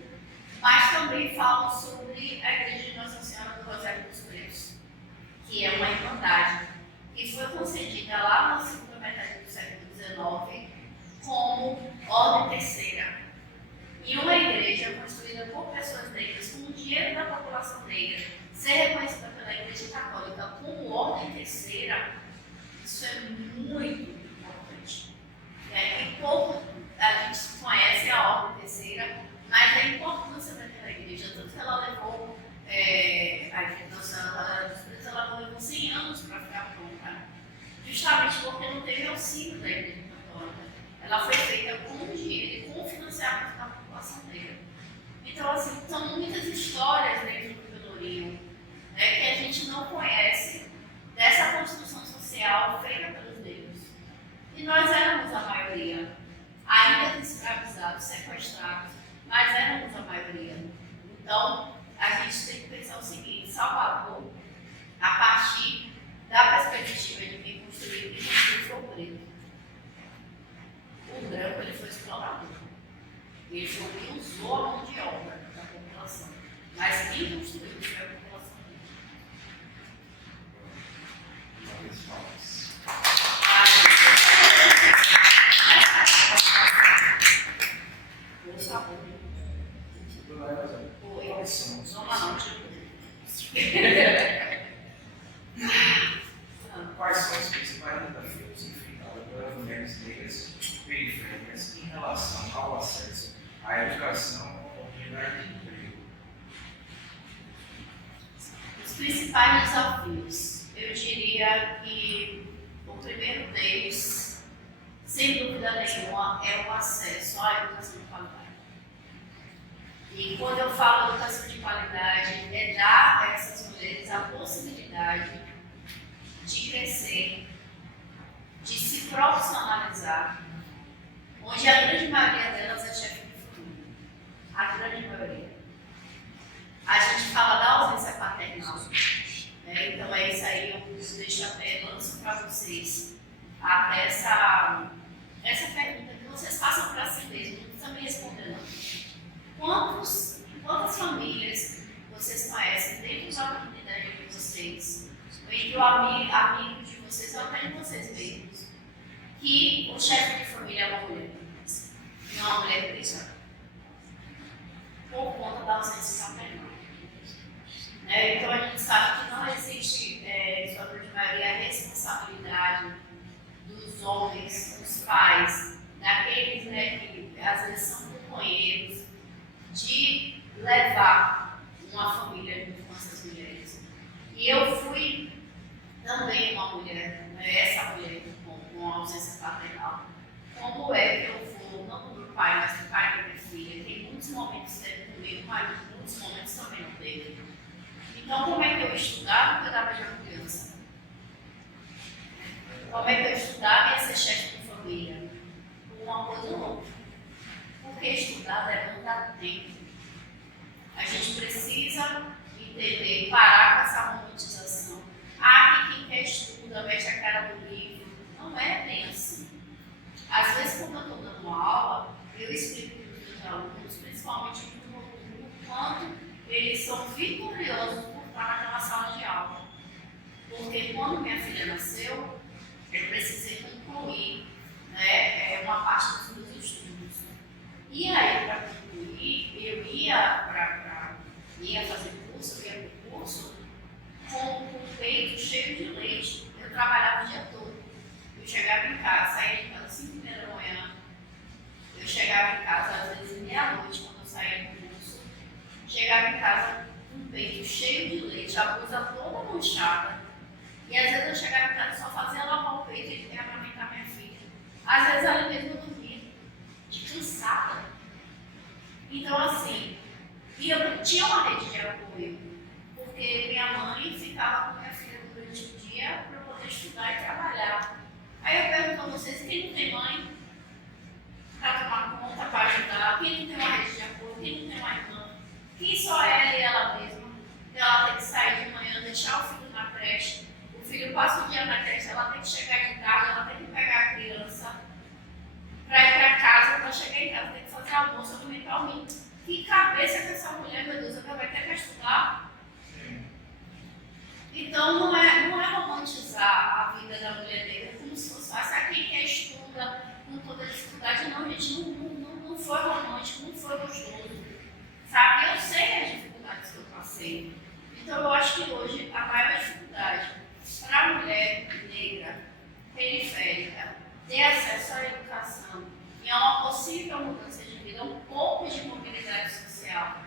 mas também falo sobre a Igreja de Nossa Senhora do Rosário dos Pretos, que é uma irmandade que foi concedida lá na segunda metade do século XIX como ordem terceira. E uma igreja construída por pessoas negras, com o dinheiro da população negra, ser reconhecida pela Igreja Católica como ordem terceira, isso é muito importante. E pouco a gente conhece a ordem terceira, mas a importância daquela igreja, tanto que ela levou, a Igreja Nossa Senhora dos Pretos, ela levou 100 anos para ficar pronta, justamente porque não maioria, ainda de escravizados, sequestrados, mas éramos a maioria. Então, a gente tem que pensar o seguinte: Salvador, a partir da perspectiva de quem construiu foi o preto. O branco ele foi explorador. Ele foi o que usou a mão de obra da população. Mas quem construiu foi a população Quais são os principais desafios enfrentados pelas mulheres negras periféricas em relação ao acesso à educação e oportunidade de emprego? Os principais desafios, eu diria que o primeiro deles, sem dúvida nenhuma, é o acesso à educação de qualidade. E quando eu falo educação de qualidade, é dar a essas mulheres a possibilidade de crescer, de se profissionalizar, onde a grande maioria delas é chefe de família. A grande maioria. A gente fala da ausência paternal. Né? Então é isso aí, eu deixo até, lanço para vocês até essa pergunta que vocês façam para si mesmos, não precisa me responder não. Quantas famílias vocês conhecem dentro da comunidade de vocês, entre o amigo de vocês ou até de vocês mesmos, que o chefe de família é uma mulher, não é uma mulher preta, por conta da ausência paternal. Então a gente sabe que não existe, em sua grande maioria, a responsabilidade dos homens, dos pais, daqueles que às vezes são companheiros, de levar uma família junto com essas mulheres. E eu fui também uma mulher, essa mulher com ausência paternal. Como é que eu vou, não do meu pai, mas do pai da minha filha? Tem muitos momentos que teve comigo, mas muitos momentos também não teve. Então, como é que eu estudava e cuidava de uma criança? Como é que eu estudava e ia ser chefe de família? Uma coisa ou outra. Porque estudar demanda tempo. A gente precisa entender, parar com essa romantização. Que quem quer estuda, mete a cara no livro. Não é bem assim. Às vezes, quando eu estou dando uma aula, eu explico para os meus alunos, principalmente no noturno, o quanto eles são vitoriosos por estar naquela sala de aula. Porque quando minha filha nasceu, eu precisei concluir uma parte dos meus estudos. E aí, para concluir, eu ia fazer curso, eu ia para o curso com o peito cheio de leite. Eu trabalhava o dia todo. Eu chegava em casa, saía de casa às 5h30 da manhã. Eu chegava em casa às vezes meia-noite, quando eu saía do curso. Chegava em casa com o peito cheio de leite, a blusa toda manchada. E às vezes eu chegava em casa e só fazia lavar o peito e amamentar minha filha. Às vezes ela mesmo eu dormia, de cansada. Então assim, e eu tinha uma rede de apoio, porque minha mãe ficava com minha filha durante o dia para poder estudar e trabalhar. Aí eu pergunto a vocês, quem não tem mãe para tomar conta, para ajudar? Quem não tem uma rede de apoio? Quem não tem uma irmã? Quem só é ela mesma? Ela tem que sair de manhã, deixar o filho na creche. O filho passa o dia na creche, ela tem que chegar de tarde, ela tem que pegar a criança para ir para casa, para chegar em casa, tem que fazer almoço, alimentar o menino. Que cabeça que essa mulher, meu Deus, ela vai ter que estudar? Então não é romantizar a vida da mulher negra como se fosse quem quer estuda com toda a dificuldade. Não, gente, não foi romântico, não foi gostoso. Sabe, eu sei as dificuldades que eu passei. Então eu acho que hoje a maior dificuldade para a mulher negra, periférica, ter acesso à educação e a uma possível mudança de vida, um pouco de mobilidade social.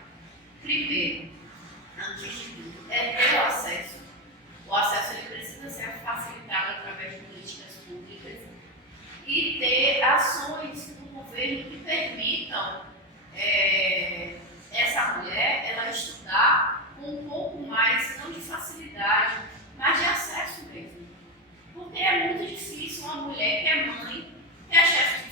Primeiro, antes de tudo, é ter o acesso. O acesso ele precisa ser facilitado através de políticas públicas e ter ações do governo que permitam essa mulher ela estudar com um pouco mais, não de facilidade, mas de acesso mesmo. Porque é muito difícil uma mulher que é mãe, que é chefe de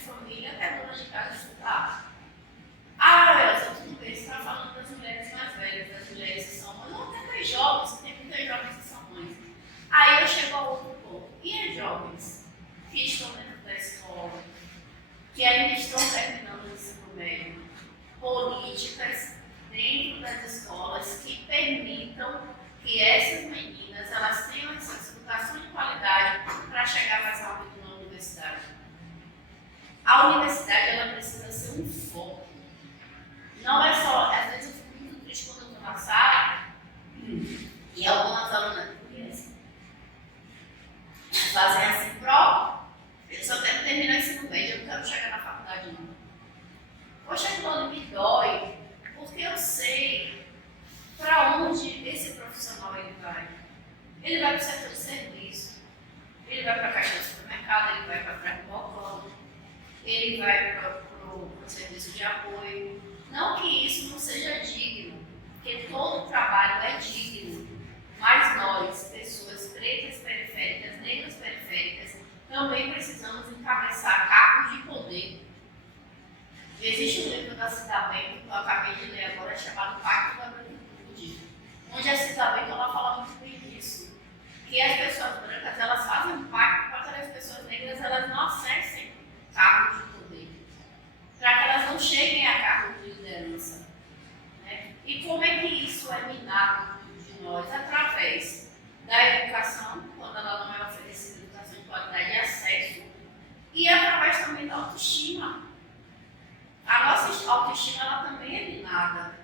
A universidade ela precisa ser um foco. Não é só, às vezes eu fico muito triste quando eu estou na sala e algumas alunas fazem assim, prova, eu só quero terminar o ensino médio, eu não quero chegar na faculdade não. Poxa, aquilo me dói, porque eu sei para onde esse profissional ele vai. Ele vai para o setor de serviço, ele vai para a caixa do supermercado, ele vai para o balcão, ele vai para o serviço de apoio. Não que isso não seja digno, porque todo trabalho é digno, mas nós, pessoas pretas periféricas, negras periféricas, também precisamos encabeçar cargos de poder. Existe um livro da Cida Bento, que eu acabei de ler agora, chamado Pacto da Branquitude, onde a Cida Bento ela fala muito bem disso, que as pessoas brancas elas fazem um pacto para que as pessoas negras elas não acessem cargos de poder, para que elas não cheguem a cargos de liderança. Né? E como é que isso é minado de nós? Através da educação, quando ela não é oferecida educação de qualidade e acesso, e através também da autoestima. A nossa autoestima ela também é minada,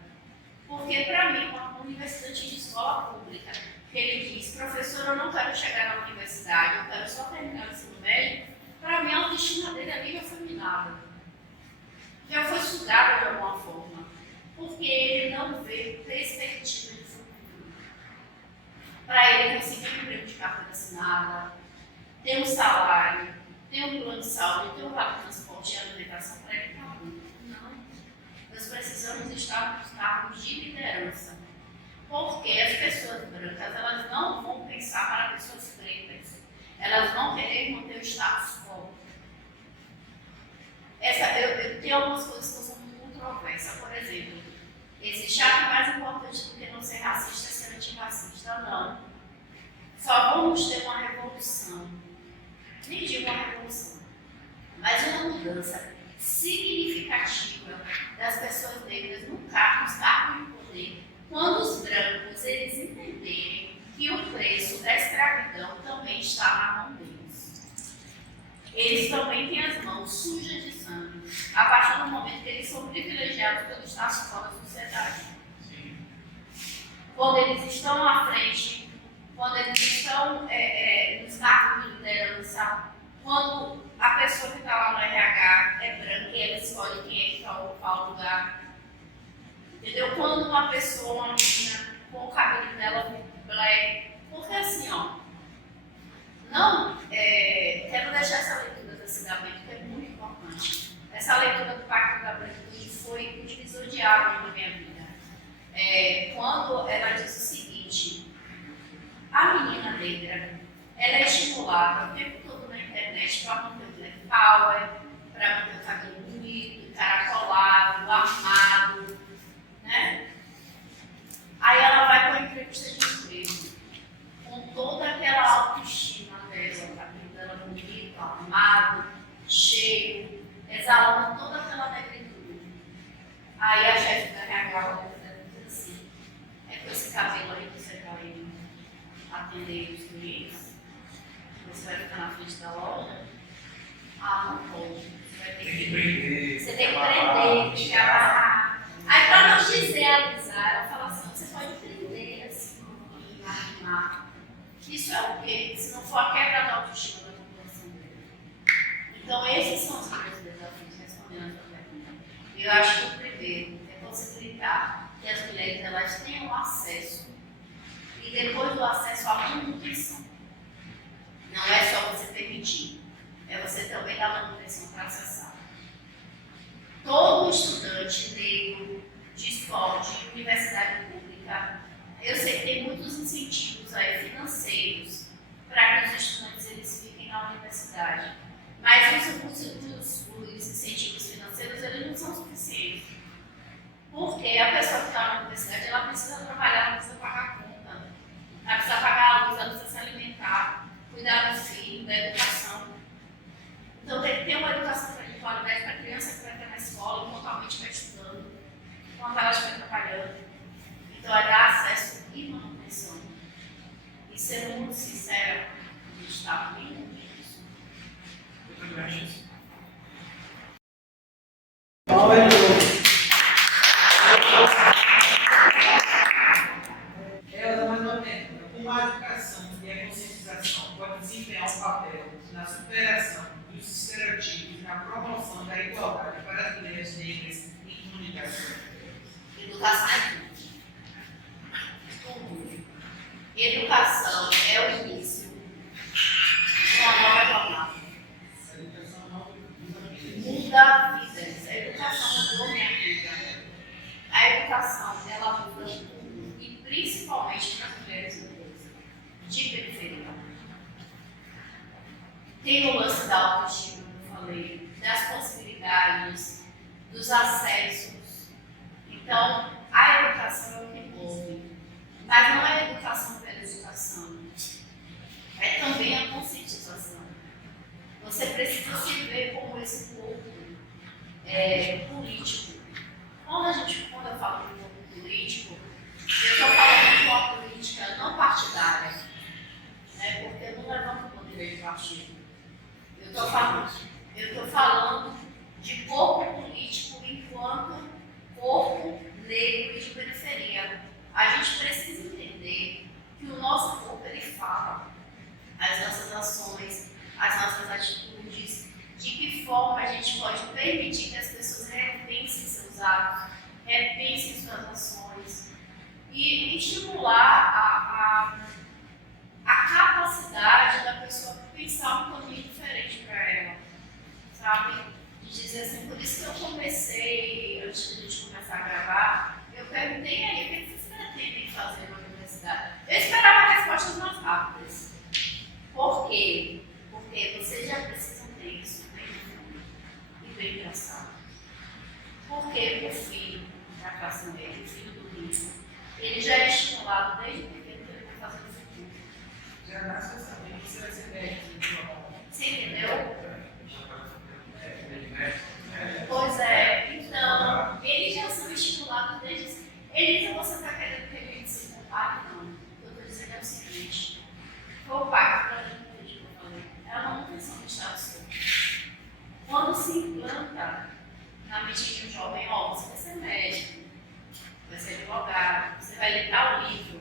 porque para mim, uma universidade de escola pública, que ele diz, professor, eu não quero chegar na universidade, eu quero só terminar o ensino médio, para mim a autoestima dele ali já foi minada, já foi sugada de alguma forma, porque ele não vê perspectiva de futuro. Para ele conseguir um emprego de carteira assinada, ter um salário, ter um plano de saúde, ter um vale de transporte e alimentação, para ele está bom. Nós precisamos estar nos cargos de liderança, porque as pessoas brancas elas não vão pensar para pessoas pretas, elas vão querer manter o status quo. Eu tenho algumas coisas que são muito controversas, por exemplo, existe algo mais importante do que não ser racista, ser antirracista, não. Só vamos ter uma revolução, nem digo uma revolução, mas uma mudança significativa das pessoas negras nos cargos de poder, quando os brancos eles entenderem que o preço da escravidão também está na mão deles. Eles também têm as mãos sujas de sangue, a partir do momento que eles são privilegiados pelo status quo da sociedade. Quando eles estão à frente, quando eles estão nos cargos de liderança, quando a pessoa que está lá no RH é branca e ela escolhe quem é que está ocupar o lugar. Entendeu? Quando uma pessoa, uma menina, com o cabelo dela black. Porque assim, ó, não, quero deixar essa leitura da Cida Bento, que é muito importante. Essa leitura do Pacto da Branquitude foi um divisor de águas na minha vida. Quando ela diz o seguinte, a menina negra, ela é estimulada o tempo todo na internet para manter o black power, para manter o cabelo bonito, encaracolado, armado, né? Aí ela vai para a entrevista de emprego, com toda aquela autoestima dela, o cabelo dela bonito, armado, cheio, exalando toda aquela negritude. Aí a chefe da RH diz assim, é com esse cabelo aí que você vai atender os clientes? Você vai ficar na frente da loja? Ah, não pode. Você vai ter que prender. Você tem que prender, tem que amarrar. Aí, para não gisalizar, ela fala assim: você pode prender assim, armar. Isso é o quê? Se não for a quebra da autoestima da população dele. Então, esses são os meus desafios respondendo a sua pergunta. Eu acho que o primeiro é possibilitar que as mulheres elas tenham acesso. E depois do acesso à manutenção. Não é só você permitir, é você também dar manutenção para acessar. Todo estudante negro de escola, de universidade pública, eu sei que tem muitos incentivos aí financeiros para que os estudantes eles fiquem na universidade. Mas os incentivos financeiros eles não são suficientes. Porque a pessoa que está na universidade ela precisa trabalhar, ela precisa pagar a conta, ela precisa pagar a luz, ela precisa se alimentar, cuidar do filho, da educação. Então tem que ter igualdade para as mulheres negras em comunidades. Educação é tudo. Tudo. Educação é o início de uma nova jornada. Muda a vida. A educação mudou minha vida. A educação, ela muda tudo. E principalmente para as mulheres negras de periferia. Tem o lance da autoestima, como eu falei, das possibilidades, dos acessos. Então, a educação é o que envolve. Mas não é a educação pela educação. É também a conscientização. Você precisa se ver como esse corpo político. Quando eu falo de corpo político, eu estou falando de uma política não partidária, né? Porque eu não levanto o poder de partido. Eu estou falando de corpo político enquanto corpo negro e de periferia. A gente precisa entender que o nosso corpo ele fala as nossas ações, as nossas atitudes, de que forma a gente pode permitir que as pessoas repensem seus atos, repensem suas ações e estimular a capacidade da pessoa pensar um caminho diferente para ela, sabe? De dizer assim, por isso que eu comecei, antes de a gente começar a gravar, eu perguntei aí, o que vocês pretendem fazer na universidade? Eu esperava respostas mais rápidas. Por quê? Porque vocês já precisam ter isso bem bem pensado. Porque o filho da classe média, o filho do rico, ele já é estimulado desde pequeno que ele vai fazer o futuro. Já nasce sabendo que você vai ser médico. Você entendeu? Pois é, então, eles já são estimulados desde. Elisa, você está querendo que ele se compare? Não. O que eu estou dizendo é o seguinte: foi o pai que eu falei, é uma manutenção do Estado Sul. Quando se implanta na mente de um jovem, ó, você vai ser médico, vai ser advogado, você vai ler tal livro,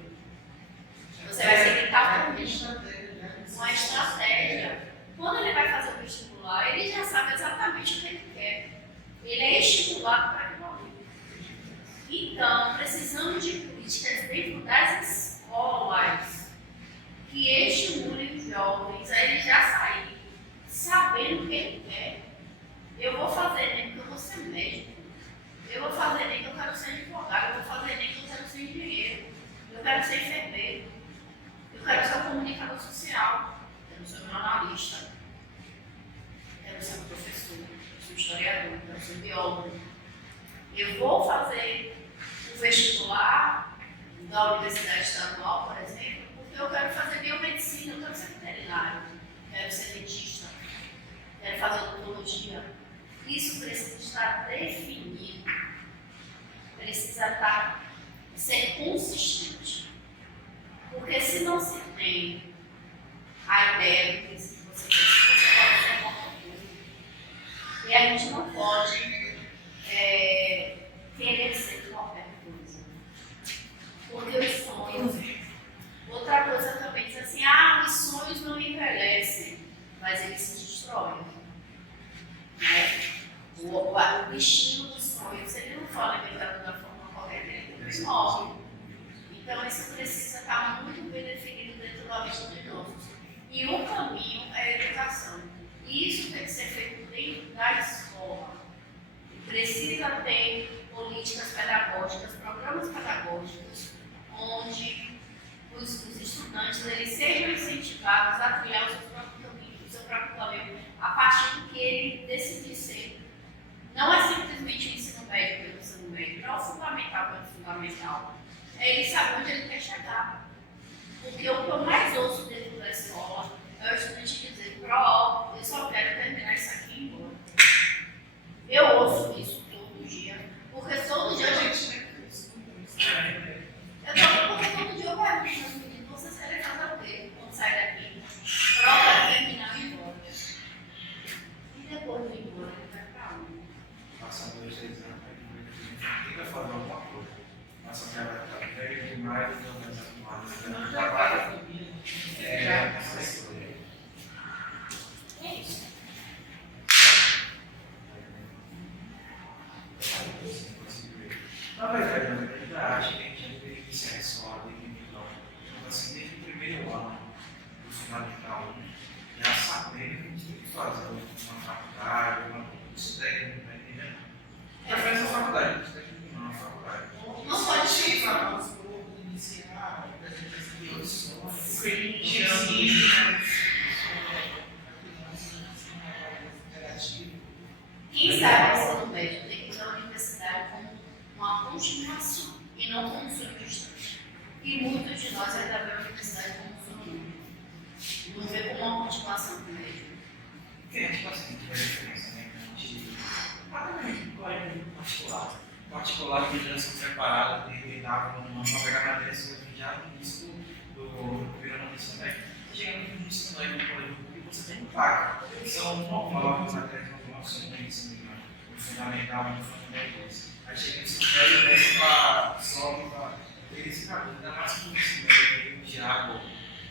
você vai seguir tal caminho, uma estratégia. Quando ele vai fazer o vestibular, ele já sabe exatamente o que ele quer. Ele é estimulado para aquilo ali. Então, precisamos de políticas dentro das escolas que estimulem os jovens a ele já sair sabendo o que ele quer. Eu vou fazer nem que eu vou ser médico. Eu vou fazer nem que eu quero ser advogado. Eu vou fazer nem que eu quero ser engenheiro. Eu quero ser enfermeiro. Eu quero ser um comunicador social. Eu quero ser um jornalista. Eu quero ser um professor. Eu quero ser um historiador. Eu quero ser um biólogo. Eu vou fazer o vestibular da Universidade Estadual, por exemplo, porque eu quero fazer biomedicina. Eu quero ser veterinário. Eu quero ser dentista. Eu quero fazer odontologia. Isso precisa estar definido. Precisa ser consistente. Porque se não se tem a ideia do que você quer, você pode ser qualquer coisa. E a gente não pode querer ser qualquer coisa. Porque os sonhos. Outra coisa também diz assim, os sonhos não envelhecem, mas eles se destroem. Né? O bichinho dos sonhos, ele não for alimentado da forma correta, ele também morre. Então, isso precisa estar muito bem definido dentro da vista de nós. E o caminho é a educação. E isso tem que ser feito dentro da escola. Precisa ter políticas pedagógicas, programas pedagógicos, onde os estudantes eles sejam incentivados a criar o seu próprio caminho, a partir do que ele decidir ser. Não é simplesmente o ensino médio pelo ensino médio, não é o fundamental pelo fundamental. É ele saber onde ele quer chegar. Porque o que eu mais ouço dentro da escola é o estudante dizer, eu só quero terminar isso aqui e ir embora. Eu ouço isso todo dia, porque todo dia a gente... Porque todo dia eu pergunto aos meninos, vocês querem fazer o quê quando sai daqui? Prova terminar e ir embora. E depois de ir embora? Na verdade, eu ainda acho que a gente já deveria iniciar a escola desde então. Então, assim, desde o primeiro ano do Fundamental 1, já sabendo que a gente tem que fazer uma faculdade, um curso técnico, tá entendendo? Preferência na faculdade, curso técnico não, na faculdade. Não pode chegar no grupo iniciar, Quem sabe o ensino médio tem que usar a universidade como uma continuação e não como substituto. E muitos de nós ainda vê a universidade como substituto. Não vê como uma continuação do médio. Porque, tipo assim, tem a diferença, né? A gente. Também, particular. Particular de geração preparada, terminava uma pegar matéria já no início do primeiro ano do ensino médio. Você chega no início do ensino médio, no colégio público, você tem que pagar. São novas matérias, novas no fundamental, no fundamental 2. Aí chega no ensino médio, desce para sobe para esse caminho. Ainda mais que o ensino médio veio o Thiago,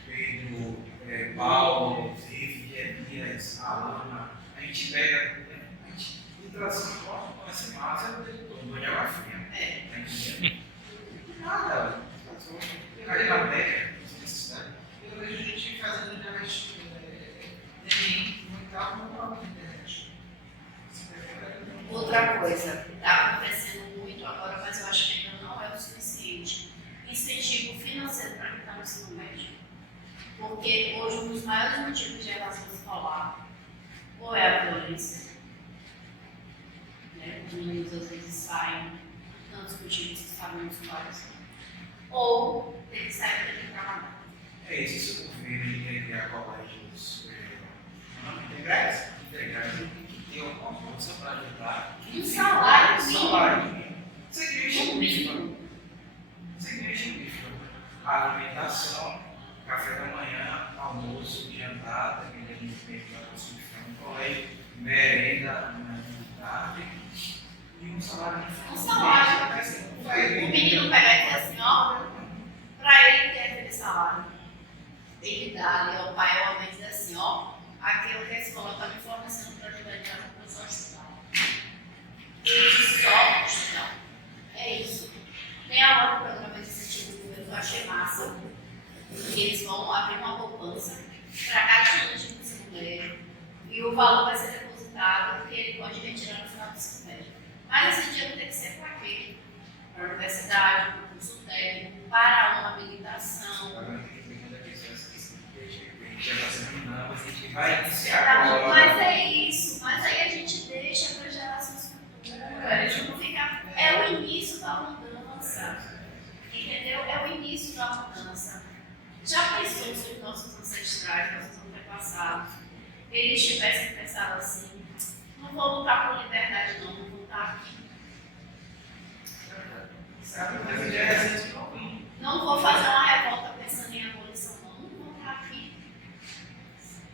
veio Paulo, Vivi, Elias, Alana. A gente pega, a gente interação com essa massa do geografia. Tá entendendo? Nada. Cadê matéria? Necessidade. Eu vejo gente fazendo internet, Enem, muito na internet. Outra coisa, está acontecendo muito agora, mas eu acho que ainda não é o suficiente. Incentivo financeiro para quem está no ensino médio. Porque hoje um dos maiores motivos de evasão escolar ou é a violência, né? Os meninos às vezes saem por tantos motivos que sabemos quais, ou tem que sair para trabalhar. É isso, se o governo ele criar colégios integrais, ele tem que ter alguma força para ajudar. Um salário mínimo. Você cria instituição. Você cria instituição. A alimentação, café da manhã, almoço, jantar, dependendo do tempo da construção do colégio, merenda, de tarde, e um salário mínimo. Um salário. O menino pega e diz assim, ó, para ele ter aquele salário, ele dá ali ao pai ou à mãe diz assim, ó, aquilo que a escola está me fornecendo para ajudar em casa, para só estudar. E só estudar. É isso. Tem agora o programa de incentivo do governo, eu achei massa. Eles vão abrir uma poupança para cada estudante do ensino médio e o valor vai ser depositado porque ele pode retirar no final do ensino médio. Mas esse dinheiro tem que ser para quê? Para a universidade, para o curso técnico, para uma habilitação. Agora tem que ver quando a pessoa esquece que a gente já está terminando, a gente vai iniciar agora. Mas é isso, mas aí a gente deixa para gerações futuras, a gente não fica. É o início da mudança, entendeu? É o início da mudança. Já pensou se os nossos ancestrais, nossos antepassados, eles tivessem pensado assim, não vou lutar por liberdade não, vou lutar aqui. Não vou fazer uma revolta pensando em abolição não, não vou lutar aqui.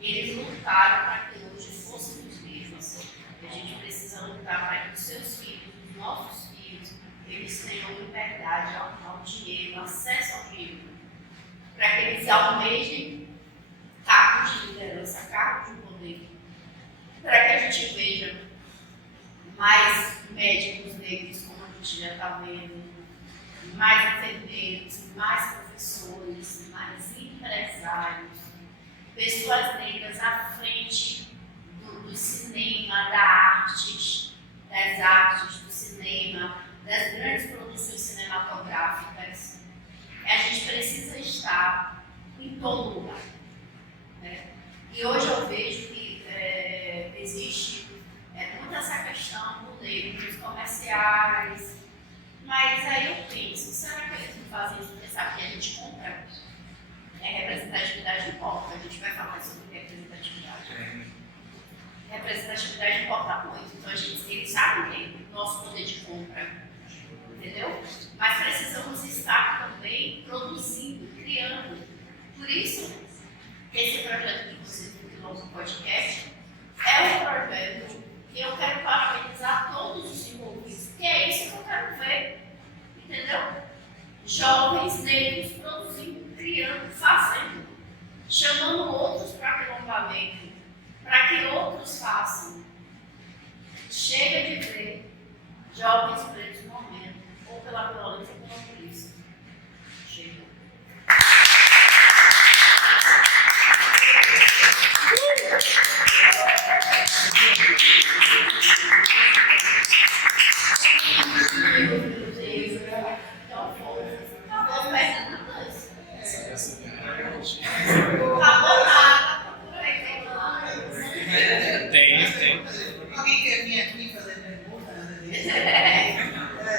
Eles lutaram para que hoje fôssemos vivos. A gente precisa lutar para que os seus filhos, os nossos filhos, eles tenham liberdade ao dinheiro, acesso ao dinheiro. Para que eles almejem cargos de liderança, cargos de poder. Para que a gente veja mais médicos negros, como a gente já está vendo, mais enfermeiros, mais professores, mais empresários, pessoas negras à frente do cinema, das artes, do cinema, das grandes produções cinematográficas. A gente precisa estar em todo lugar. Né? E hoje eu vejo que existe muito essa questão do negro nos comerciais, mas aí eu penso, será que eles não fazem isso porque sabem que a gente compra? Representatividade importa, a gente vai falar sobre representatividade. Representatividade importa muito, então eles sabem que o nosso poder de compra, entendeu? Mas precisamos estar também produzindo, criando. Por isso, esse projeto que vocês viram no nosso podcast é um projeto que eu quero parabenizar todos os envolvidos, que é isso que eu quero ver, entendeu? Jovens negros produzindo, criando, fazendo, chamando outros para aquilombamento, para que outros façam. Chega de ver jovens pretos morrendo, ou pela violência ou pela polícia. Chega. Tem. Alguém quer vir aqui fazer pergunta?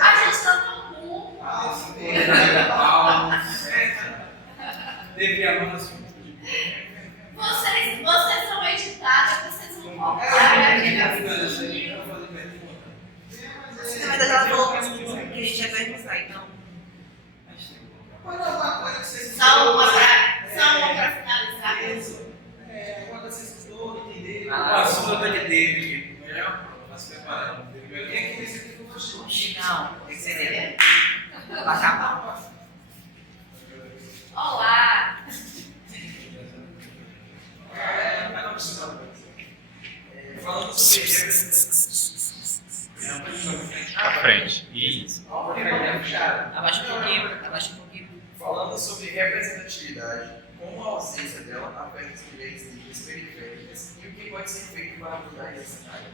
A gente está tão bom. Teve a mão assim. Vocês são editadas, vocês vão colocar. Na verdade, ela falou que a gente ia perguntar, então. Pode alguma coisa que vocês Só uma para finalizar. Alguma coisa que vocês estudou, entenderam? O assunto até que teve. Melhor prova, vai se preparando. E é que esse aqui que eu gostei. Não, tem que ser baixar a palma. Olá! Falando sobre Pra frente. Isso. Abaixa um pouquinho, abaixa um pouquinho. Falando sobre representatividade, como a ausência dela afeta as mulheres negras periféricas e o que pode ser feito para mudar essa área.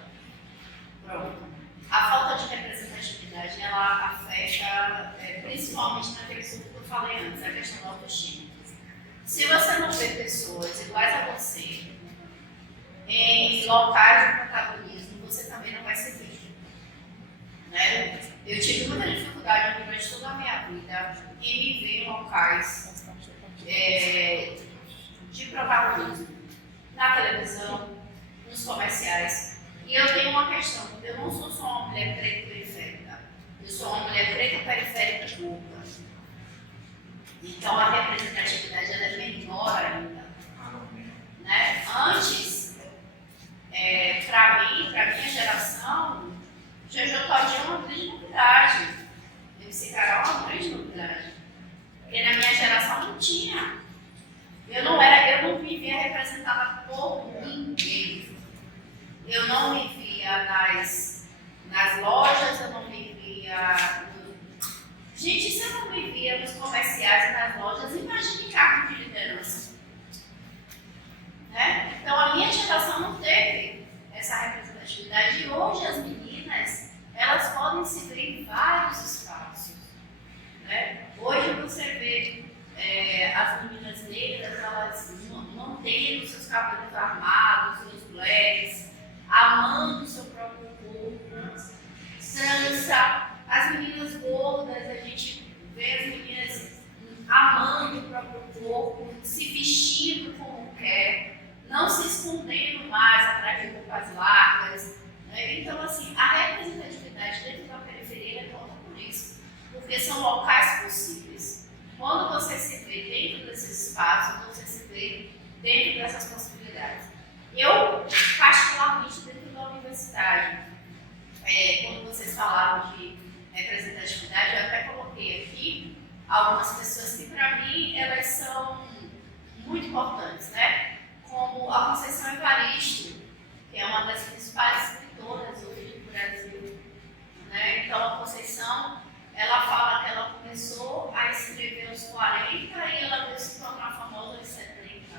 Pronto. A falta de representatividade, ela afeta principalmente naquele assunto que eu falei antes, a questão da autoestima. Se você não vê pessoas iguais a você em locais de protagonismo, você também não vai ser visto. Né? Eu tive muita dificuldade durante toda a minha vida em me ver em locais de protagonismo, na televisão, nos comerciais. E eu tenho uma questão, eu não sou só uma mulher preta periférica, eu sou uma mulher preta periférica gorda. Então a representatividade ela é menor ainda. Né? Antes, para mim, para minha geração, Jojo Todinho é uma grande novidade. MC Carol é uma grande novidade. Porque na minha geração não tinha. Eu não me via representada por ninguém. Eu não me via nas lojas, eu não me via. Gente, se eu não me via nos comerciais e nas lojas, imagine cargo de liderança. Né? Então a minha geração não teve essa representatividade e hoje as meninas elas podem se ver em vários espaços. Né? Hoje você vê as meninas negras, elas mantendo seus cabelos armados, seus blacks, amando o seu próprio corpo, trança. As meninas gordas, a gente vê as meninas amando o próprio corpo, se vestindo como quer, não se escondendo mais atrás de roupas largas. Né? Então, assim, a representatividade dentro da periferia conta por isso, porque são locais possíveis. Quando você se vê dentro desses espaços, você se vê dentro dessas possibilidades. Eu, particularmente, dentro da universidade, quando vocês falaram de representatividade, eu até coloquei aqui algumas pessoas que, para mim, elas são muito importantes, né? Como a Conceição Evaristo, que é uma das principais escritoras hoje do Brasil. Né? Então, a Conceição, ela fala que ela começou a escrever aos 40 e ela veio se tornar famosa aos 70.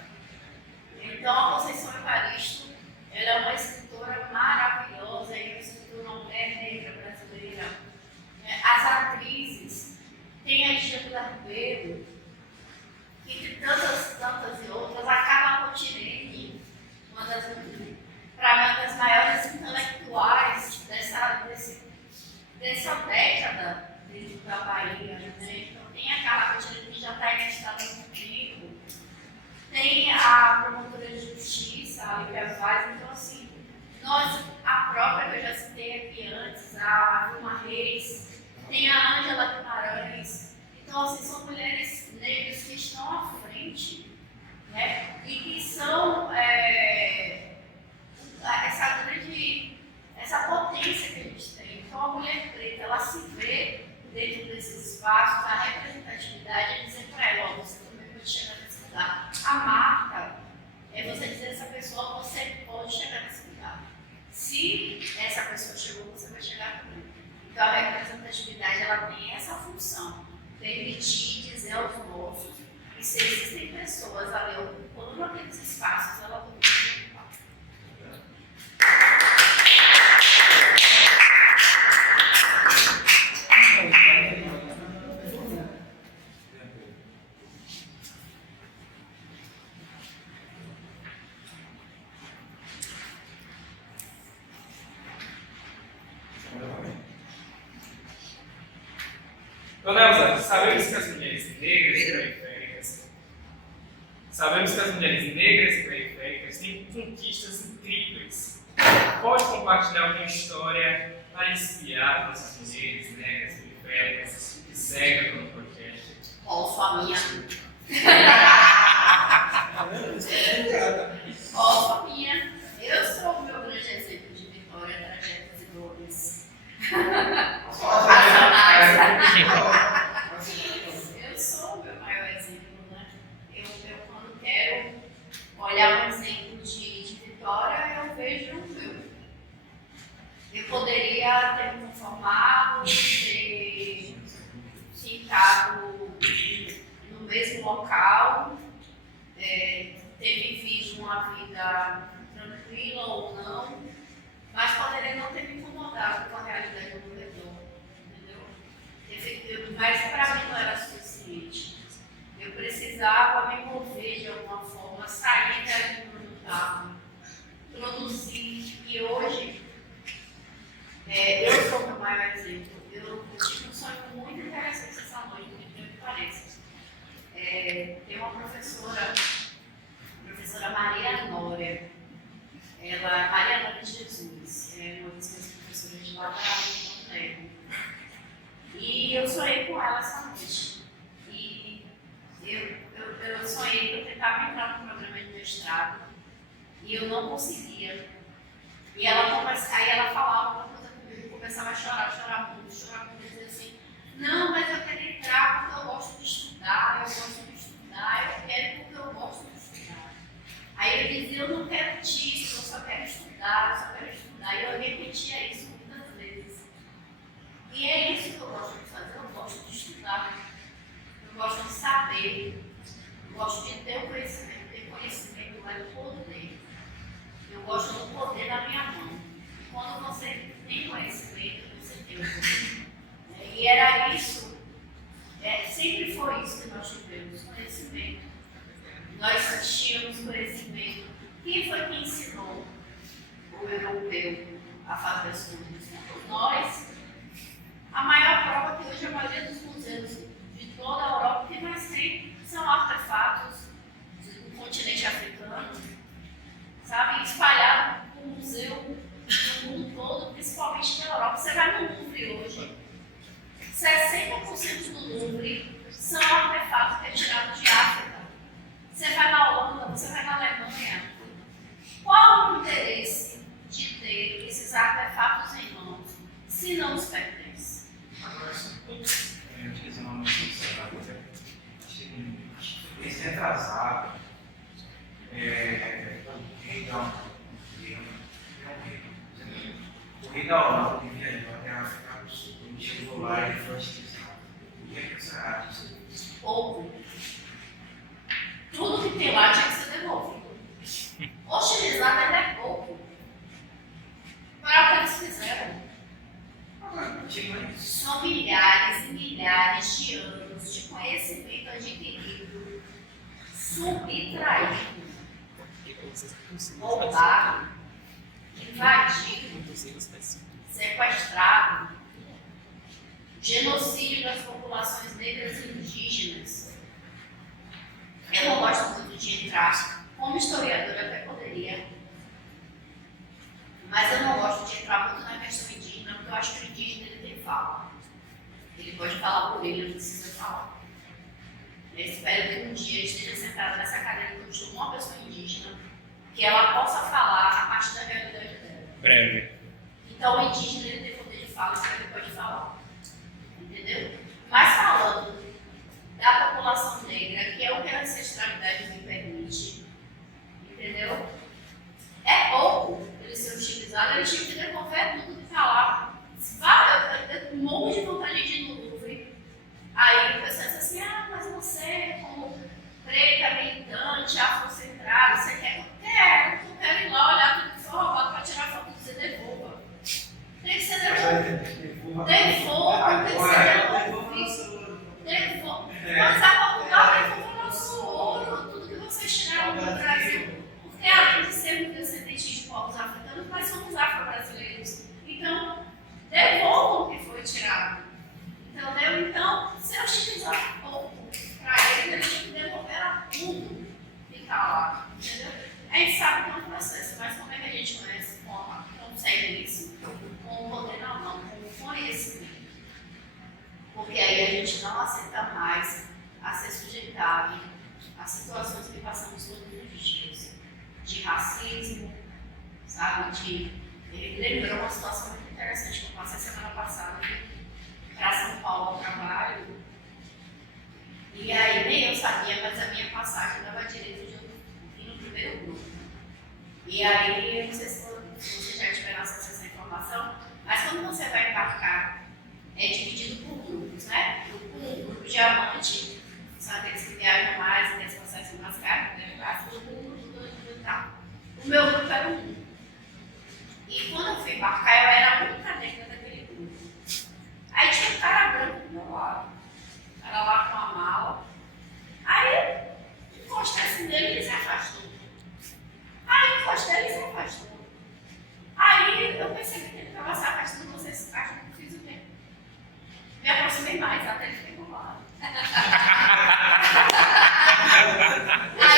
Então, a Conceição Evaristo, ela é uma escritora maravilhosa, é uma escritora, uma mulher negra brasileira. As atrizes, tem a Angela Ribeiro, e de tantas e outras, a Carla Cotirene, para mim, uma das maiores intelectuais dessa década dentro da Bahia. Né? Então, tem a Carla Cotirene, que já está em estado há muito tempo, tem a promotora de justiça, a Lívia Vaz. Então, assim, nós, a própria que eu já citei aqui antes, a Vilma Reis, tem a Ângela Guimarães. Então, assim, são mulheres negras que estão à frente, né? E que são essa potência que a gente tem. Então, a mulher preta, ela se vê dentro desses espaços, a representatividade é dizer para ela, você também pode chegar nesse lugar. A marca é você dizer a essa pessoa, você pode chegar nesse lugar. Se essa pessoa chegou, você vai chegar também. Então, Dona Elza, sabemos que as mulheres negras e periféricas têm conquistas incríveis. Pode compartilhar alguma história para inspirar nossas mulheres negras e periféricas que seguem no podcast? Posso a minha. Posso a minha. Eu sou o meu grande exemplo de vitória, trajetos e dores. Eu sou o meu maior exemplo, né? Eu quando quero olhar um exemplo de vitória, eu vejo o meu. Eu poderia ter me conformado, ter ficado no mesmo local, ter vivido uma vida tranquila ou não, mas poderia não ter me incomodado com a realidade do meu redor, entendeu? Mas para mim não era suficiente. Eu precisava me mover de alguma forma, sair dali do meu estava, produzir. E hoje, eu sou o meu maior exemplo. Eu tive um sonho muito interessante essa noite, por incrível que pareça. Tem uma professora, a professora Maria Nória. Ela, Maria Nória de Jesus, é uma das minhas professoras de lá da Nego. E eu sonhei com ela essa noite. E eu sonhei que eu tentava entrar no programa de mestrado e eu não conseguia. E aí ela falava uma coisa comigo, começava a chorar muito, e dizia assim: não, mas eu quero entrar porque eu gosto de estudar, eu quero porque eu gosto de estudar. Aí eu dizia: eu não quero título, eu só quero estudar. E eu repetia isso muitas vezes. E é isso que eu gosto de fazer, eu gosto de estudar, eu gosto de saber, eu gosto de ter o conhecimento, é poder. Eu gosto do poder na minha mão. Quando você tem conhecimento, você tem o poder. E era isso, sempre foi isso que nós tivemos, conhecimento. Nós tínhamos conhecimento. Quem foi que ensinou o europeu a fazer as coisas? Nós. A maior prova que hoje a maioria dos museus de toda a Europa, o que mais tem são artefatos do continente africano, sabe? Espalhado no museu no mundo todo, principalmente na Europa. Você vai no Louvre hoje, 60% do Louvre são artefatos retirados de África. Você vai na Holanda, você vai na Alemanha. Qual o interesse de ter esses artefatos em mãos, se não os pertence? Agora, eu te dizer uma notícia, esse retrasado, o rei da Holanda, que viajou até a África do Sul, ele chegou lá e foi hostilizado. O que é que você acha disso? Pouco. Tudo que tem lá tinha que ser devolvido. Hostilizado ainda é pouco. Para o que eles fizeram. São milhares e milhares de anos de conhecimento adquirido, subtraído, roubado, invadido, sequestrado, genocídio das populações negras e indígenas. Eu não gosto muito de entrar, como historiadora até poderia, mas eu não gosto de entrar muito na questão indígena, porque eu acho que o indígena ele tem fala. Ele pode falar por ele, não precisa falar. Eu espero que um dia eu esteja sentada nessa cadeira com uma pessoa indígena, que ela possa falar a partir da realidade dela. Breve. Então o indígena ele tem poder de fala, então ele pode falar. Entendeu? Mas falando da população negra, que é o que a ancestralidade me permite, entendeu? É pouco ele ser utilizado, ele tinha que devolver tudo que está lá. Eu morro de vontade de ir no Louvre. Aí o pessoal diz assim: mas você, como preta, militante, afrocentrada, você quer? Eu quero ir lá olhar tudo que foi roubado para tirar foto e dizer devolva. Tem que ser devolva. Devolva, tem que ser devolvido. Devolva. Mas a Portugal devolva o nosso ouro, tudo que vocês tiraram do Brasil. Porque além de sermos descendentes de povos africanos, nós somos afro-brasileiros. Então, não aceita mais a ser sujeitado a situações que passamos todos os dias, de racismo, sabe? Ele lembrou uma situação muito interessante que eu passei semana passada para São Paulo ao trabalho. E aí nem eu sabia, mas a minha passagem dava direito de eu ir no primeiro grupo. E aí, eu não sei se você já tiver acesso a essa informação, mas quando você vai embarcar, é dividido por grupos, né? Grupo 1, grupo diamante, são aqueles que viajam mais, aqueles que acessam mais caro, grupo 1, grupo 2, grupo tal. O meu grupo era o 1. E quando eu fui embarcar, eu era a única negra daquele grupo. Aí tinha um cara branco do meu lado. Era lá com a mala. Aí eu encostei assim nele e ele se afastou. Aí eu encostei e ele se afastou. Aí eu percebi que ele estava se afastando, vocês acham que eu fiz o quê? Me aproximei mais, até ele ficou enrolado. Aí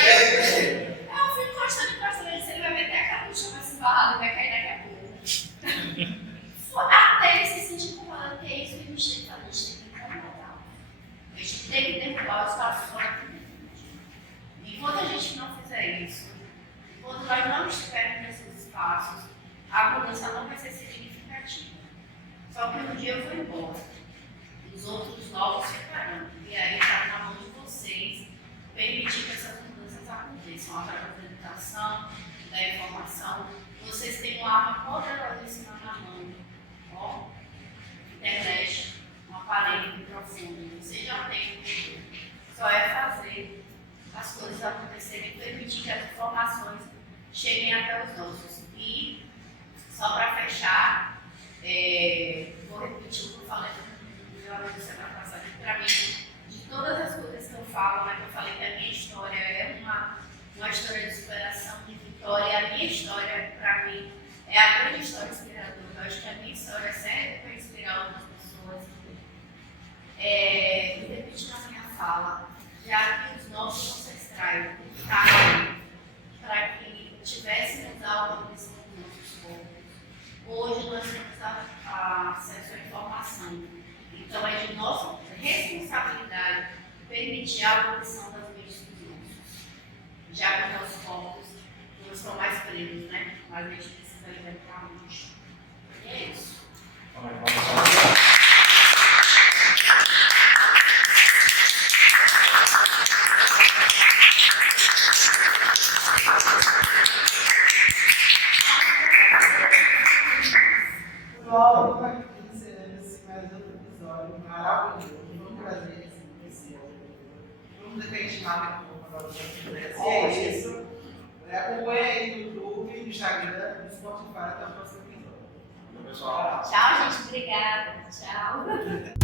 eu fui encostando, ele disse, ele vai meter a cara no chão, vai se embarrar, vai cair daqui a pouco. Até ele se sentir incomodado, que é isso que a gente tem que fazer, a gente tem que incomodar. A gente tem que derrubar o espaço fora do limite. Enquanto a gente não fizer isso, enquanto nós não estivermos nesses espaços, a mudança não vai ser significativa. Só que um dia eu vou embora, os outros novos ficarão. E aí está na mão de vocês permitir que essas mudanças aconteçam através da educação, da informação. Vocês têm uma arma poderosíssima na mão, ó, internet, um aparelho, microfone. Vocês já têm o poder. Só é fazer as coisas acontecerem e permitir que as informações cheguem até os nossos. E, só para fechar, vou repetir o que eu falei na semana passada. Para mim, de todas as coisas que eu falo, né, que eu falei que a minha história é uma história de superação, de vitória. A minha história, para mim, é a grande história inspiradora. Eu acho que a minha história serve para inspirar outras pessoas. E repetindo a minha fala, já que os nossos ancestrais lutaram para que tivéssemos algo dos nossos corpos, hoje nós temos acesso à informação. Então é de nossa responsabilidade permitir a abolição das mentes dos nossos. Já que os nossos corpos não estão mais presos, né? Mas a gente precisa libertar a mente. E é isso. Logo para aqui encerrando mais outro episódio maravilhoso. Vamos trazer esse vamos de repente marca para vocês. E é isso. Acompanha aí no YouTube, no Instagram, no Spotify. Até o próximo episódio. Pessoal. Tchau, gente. Obrigada. Tchau.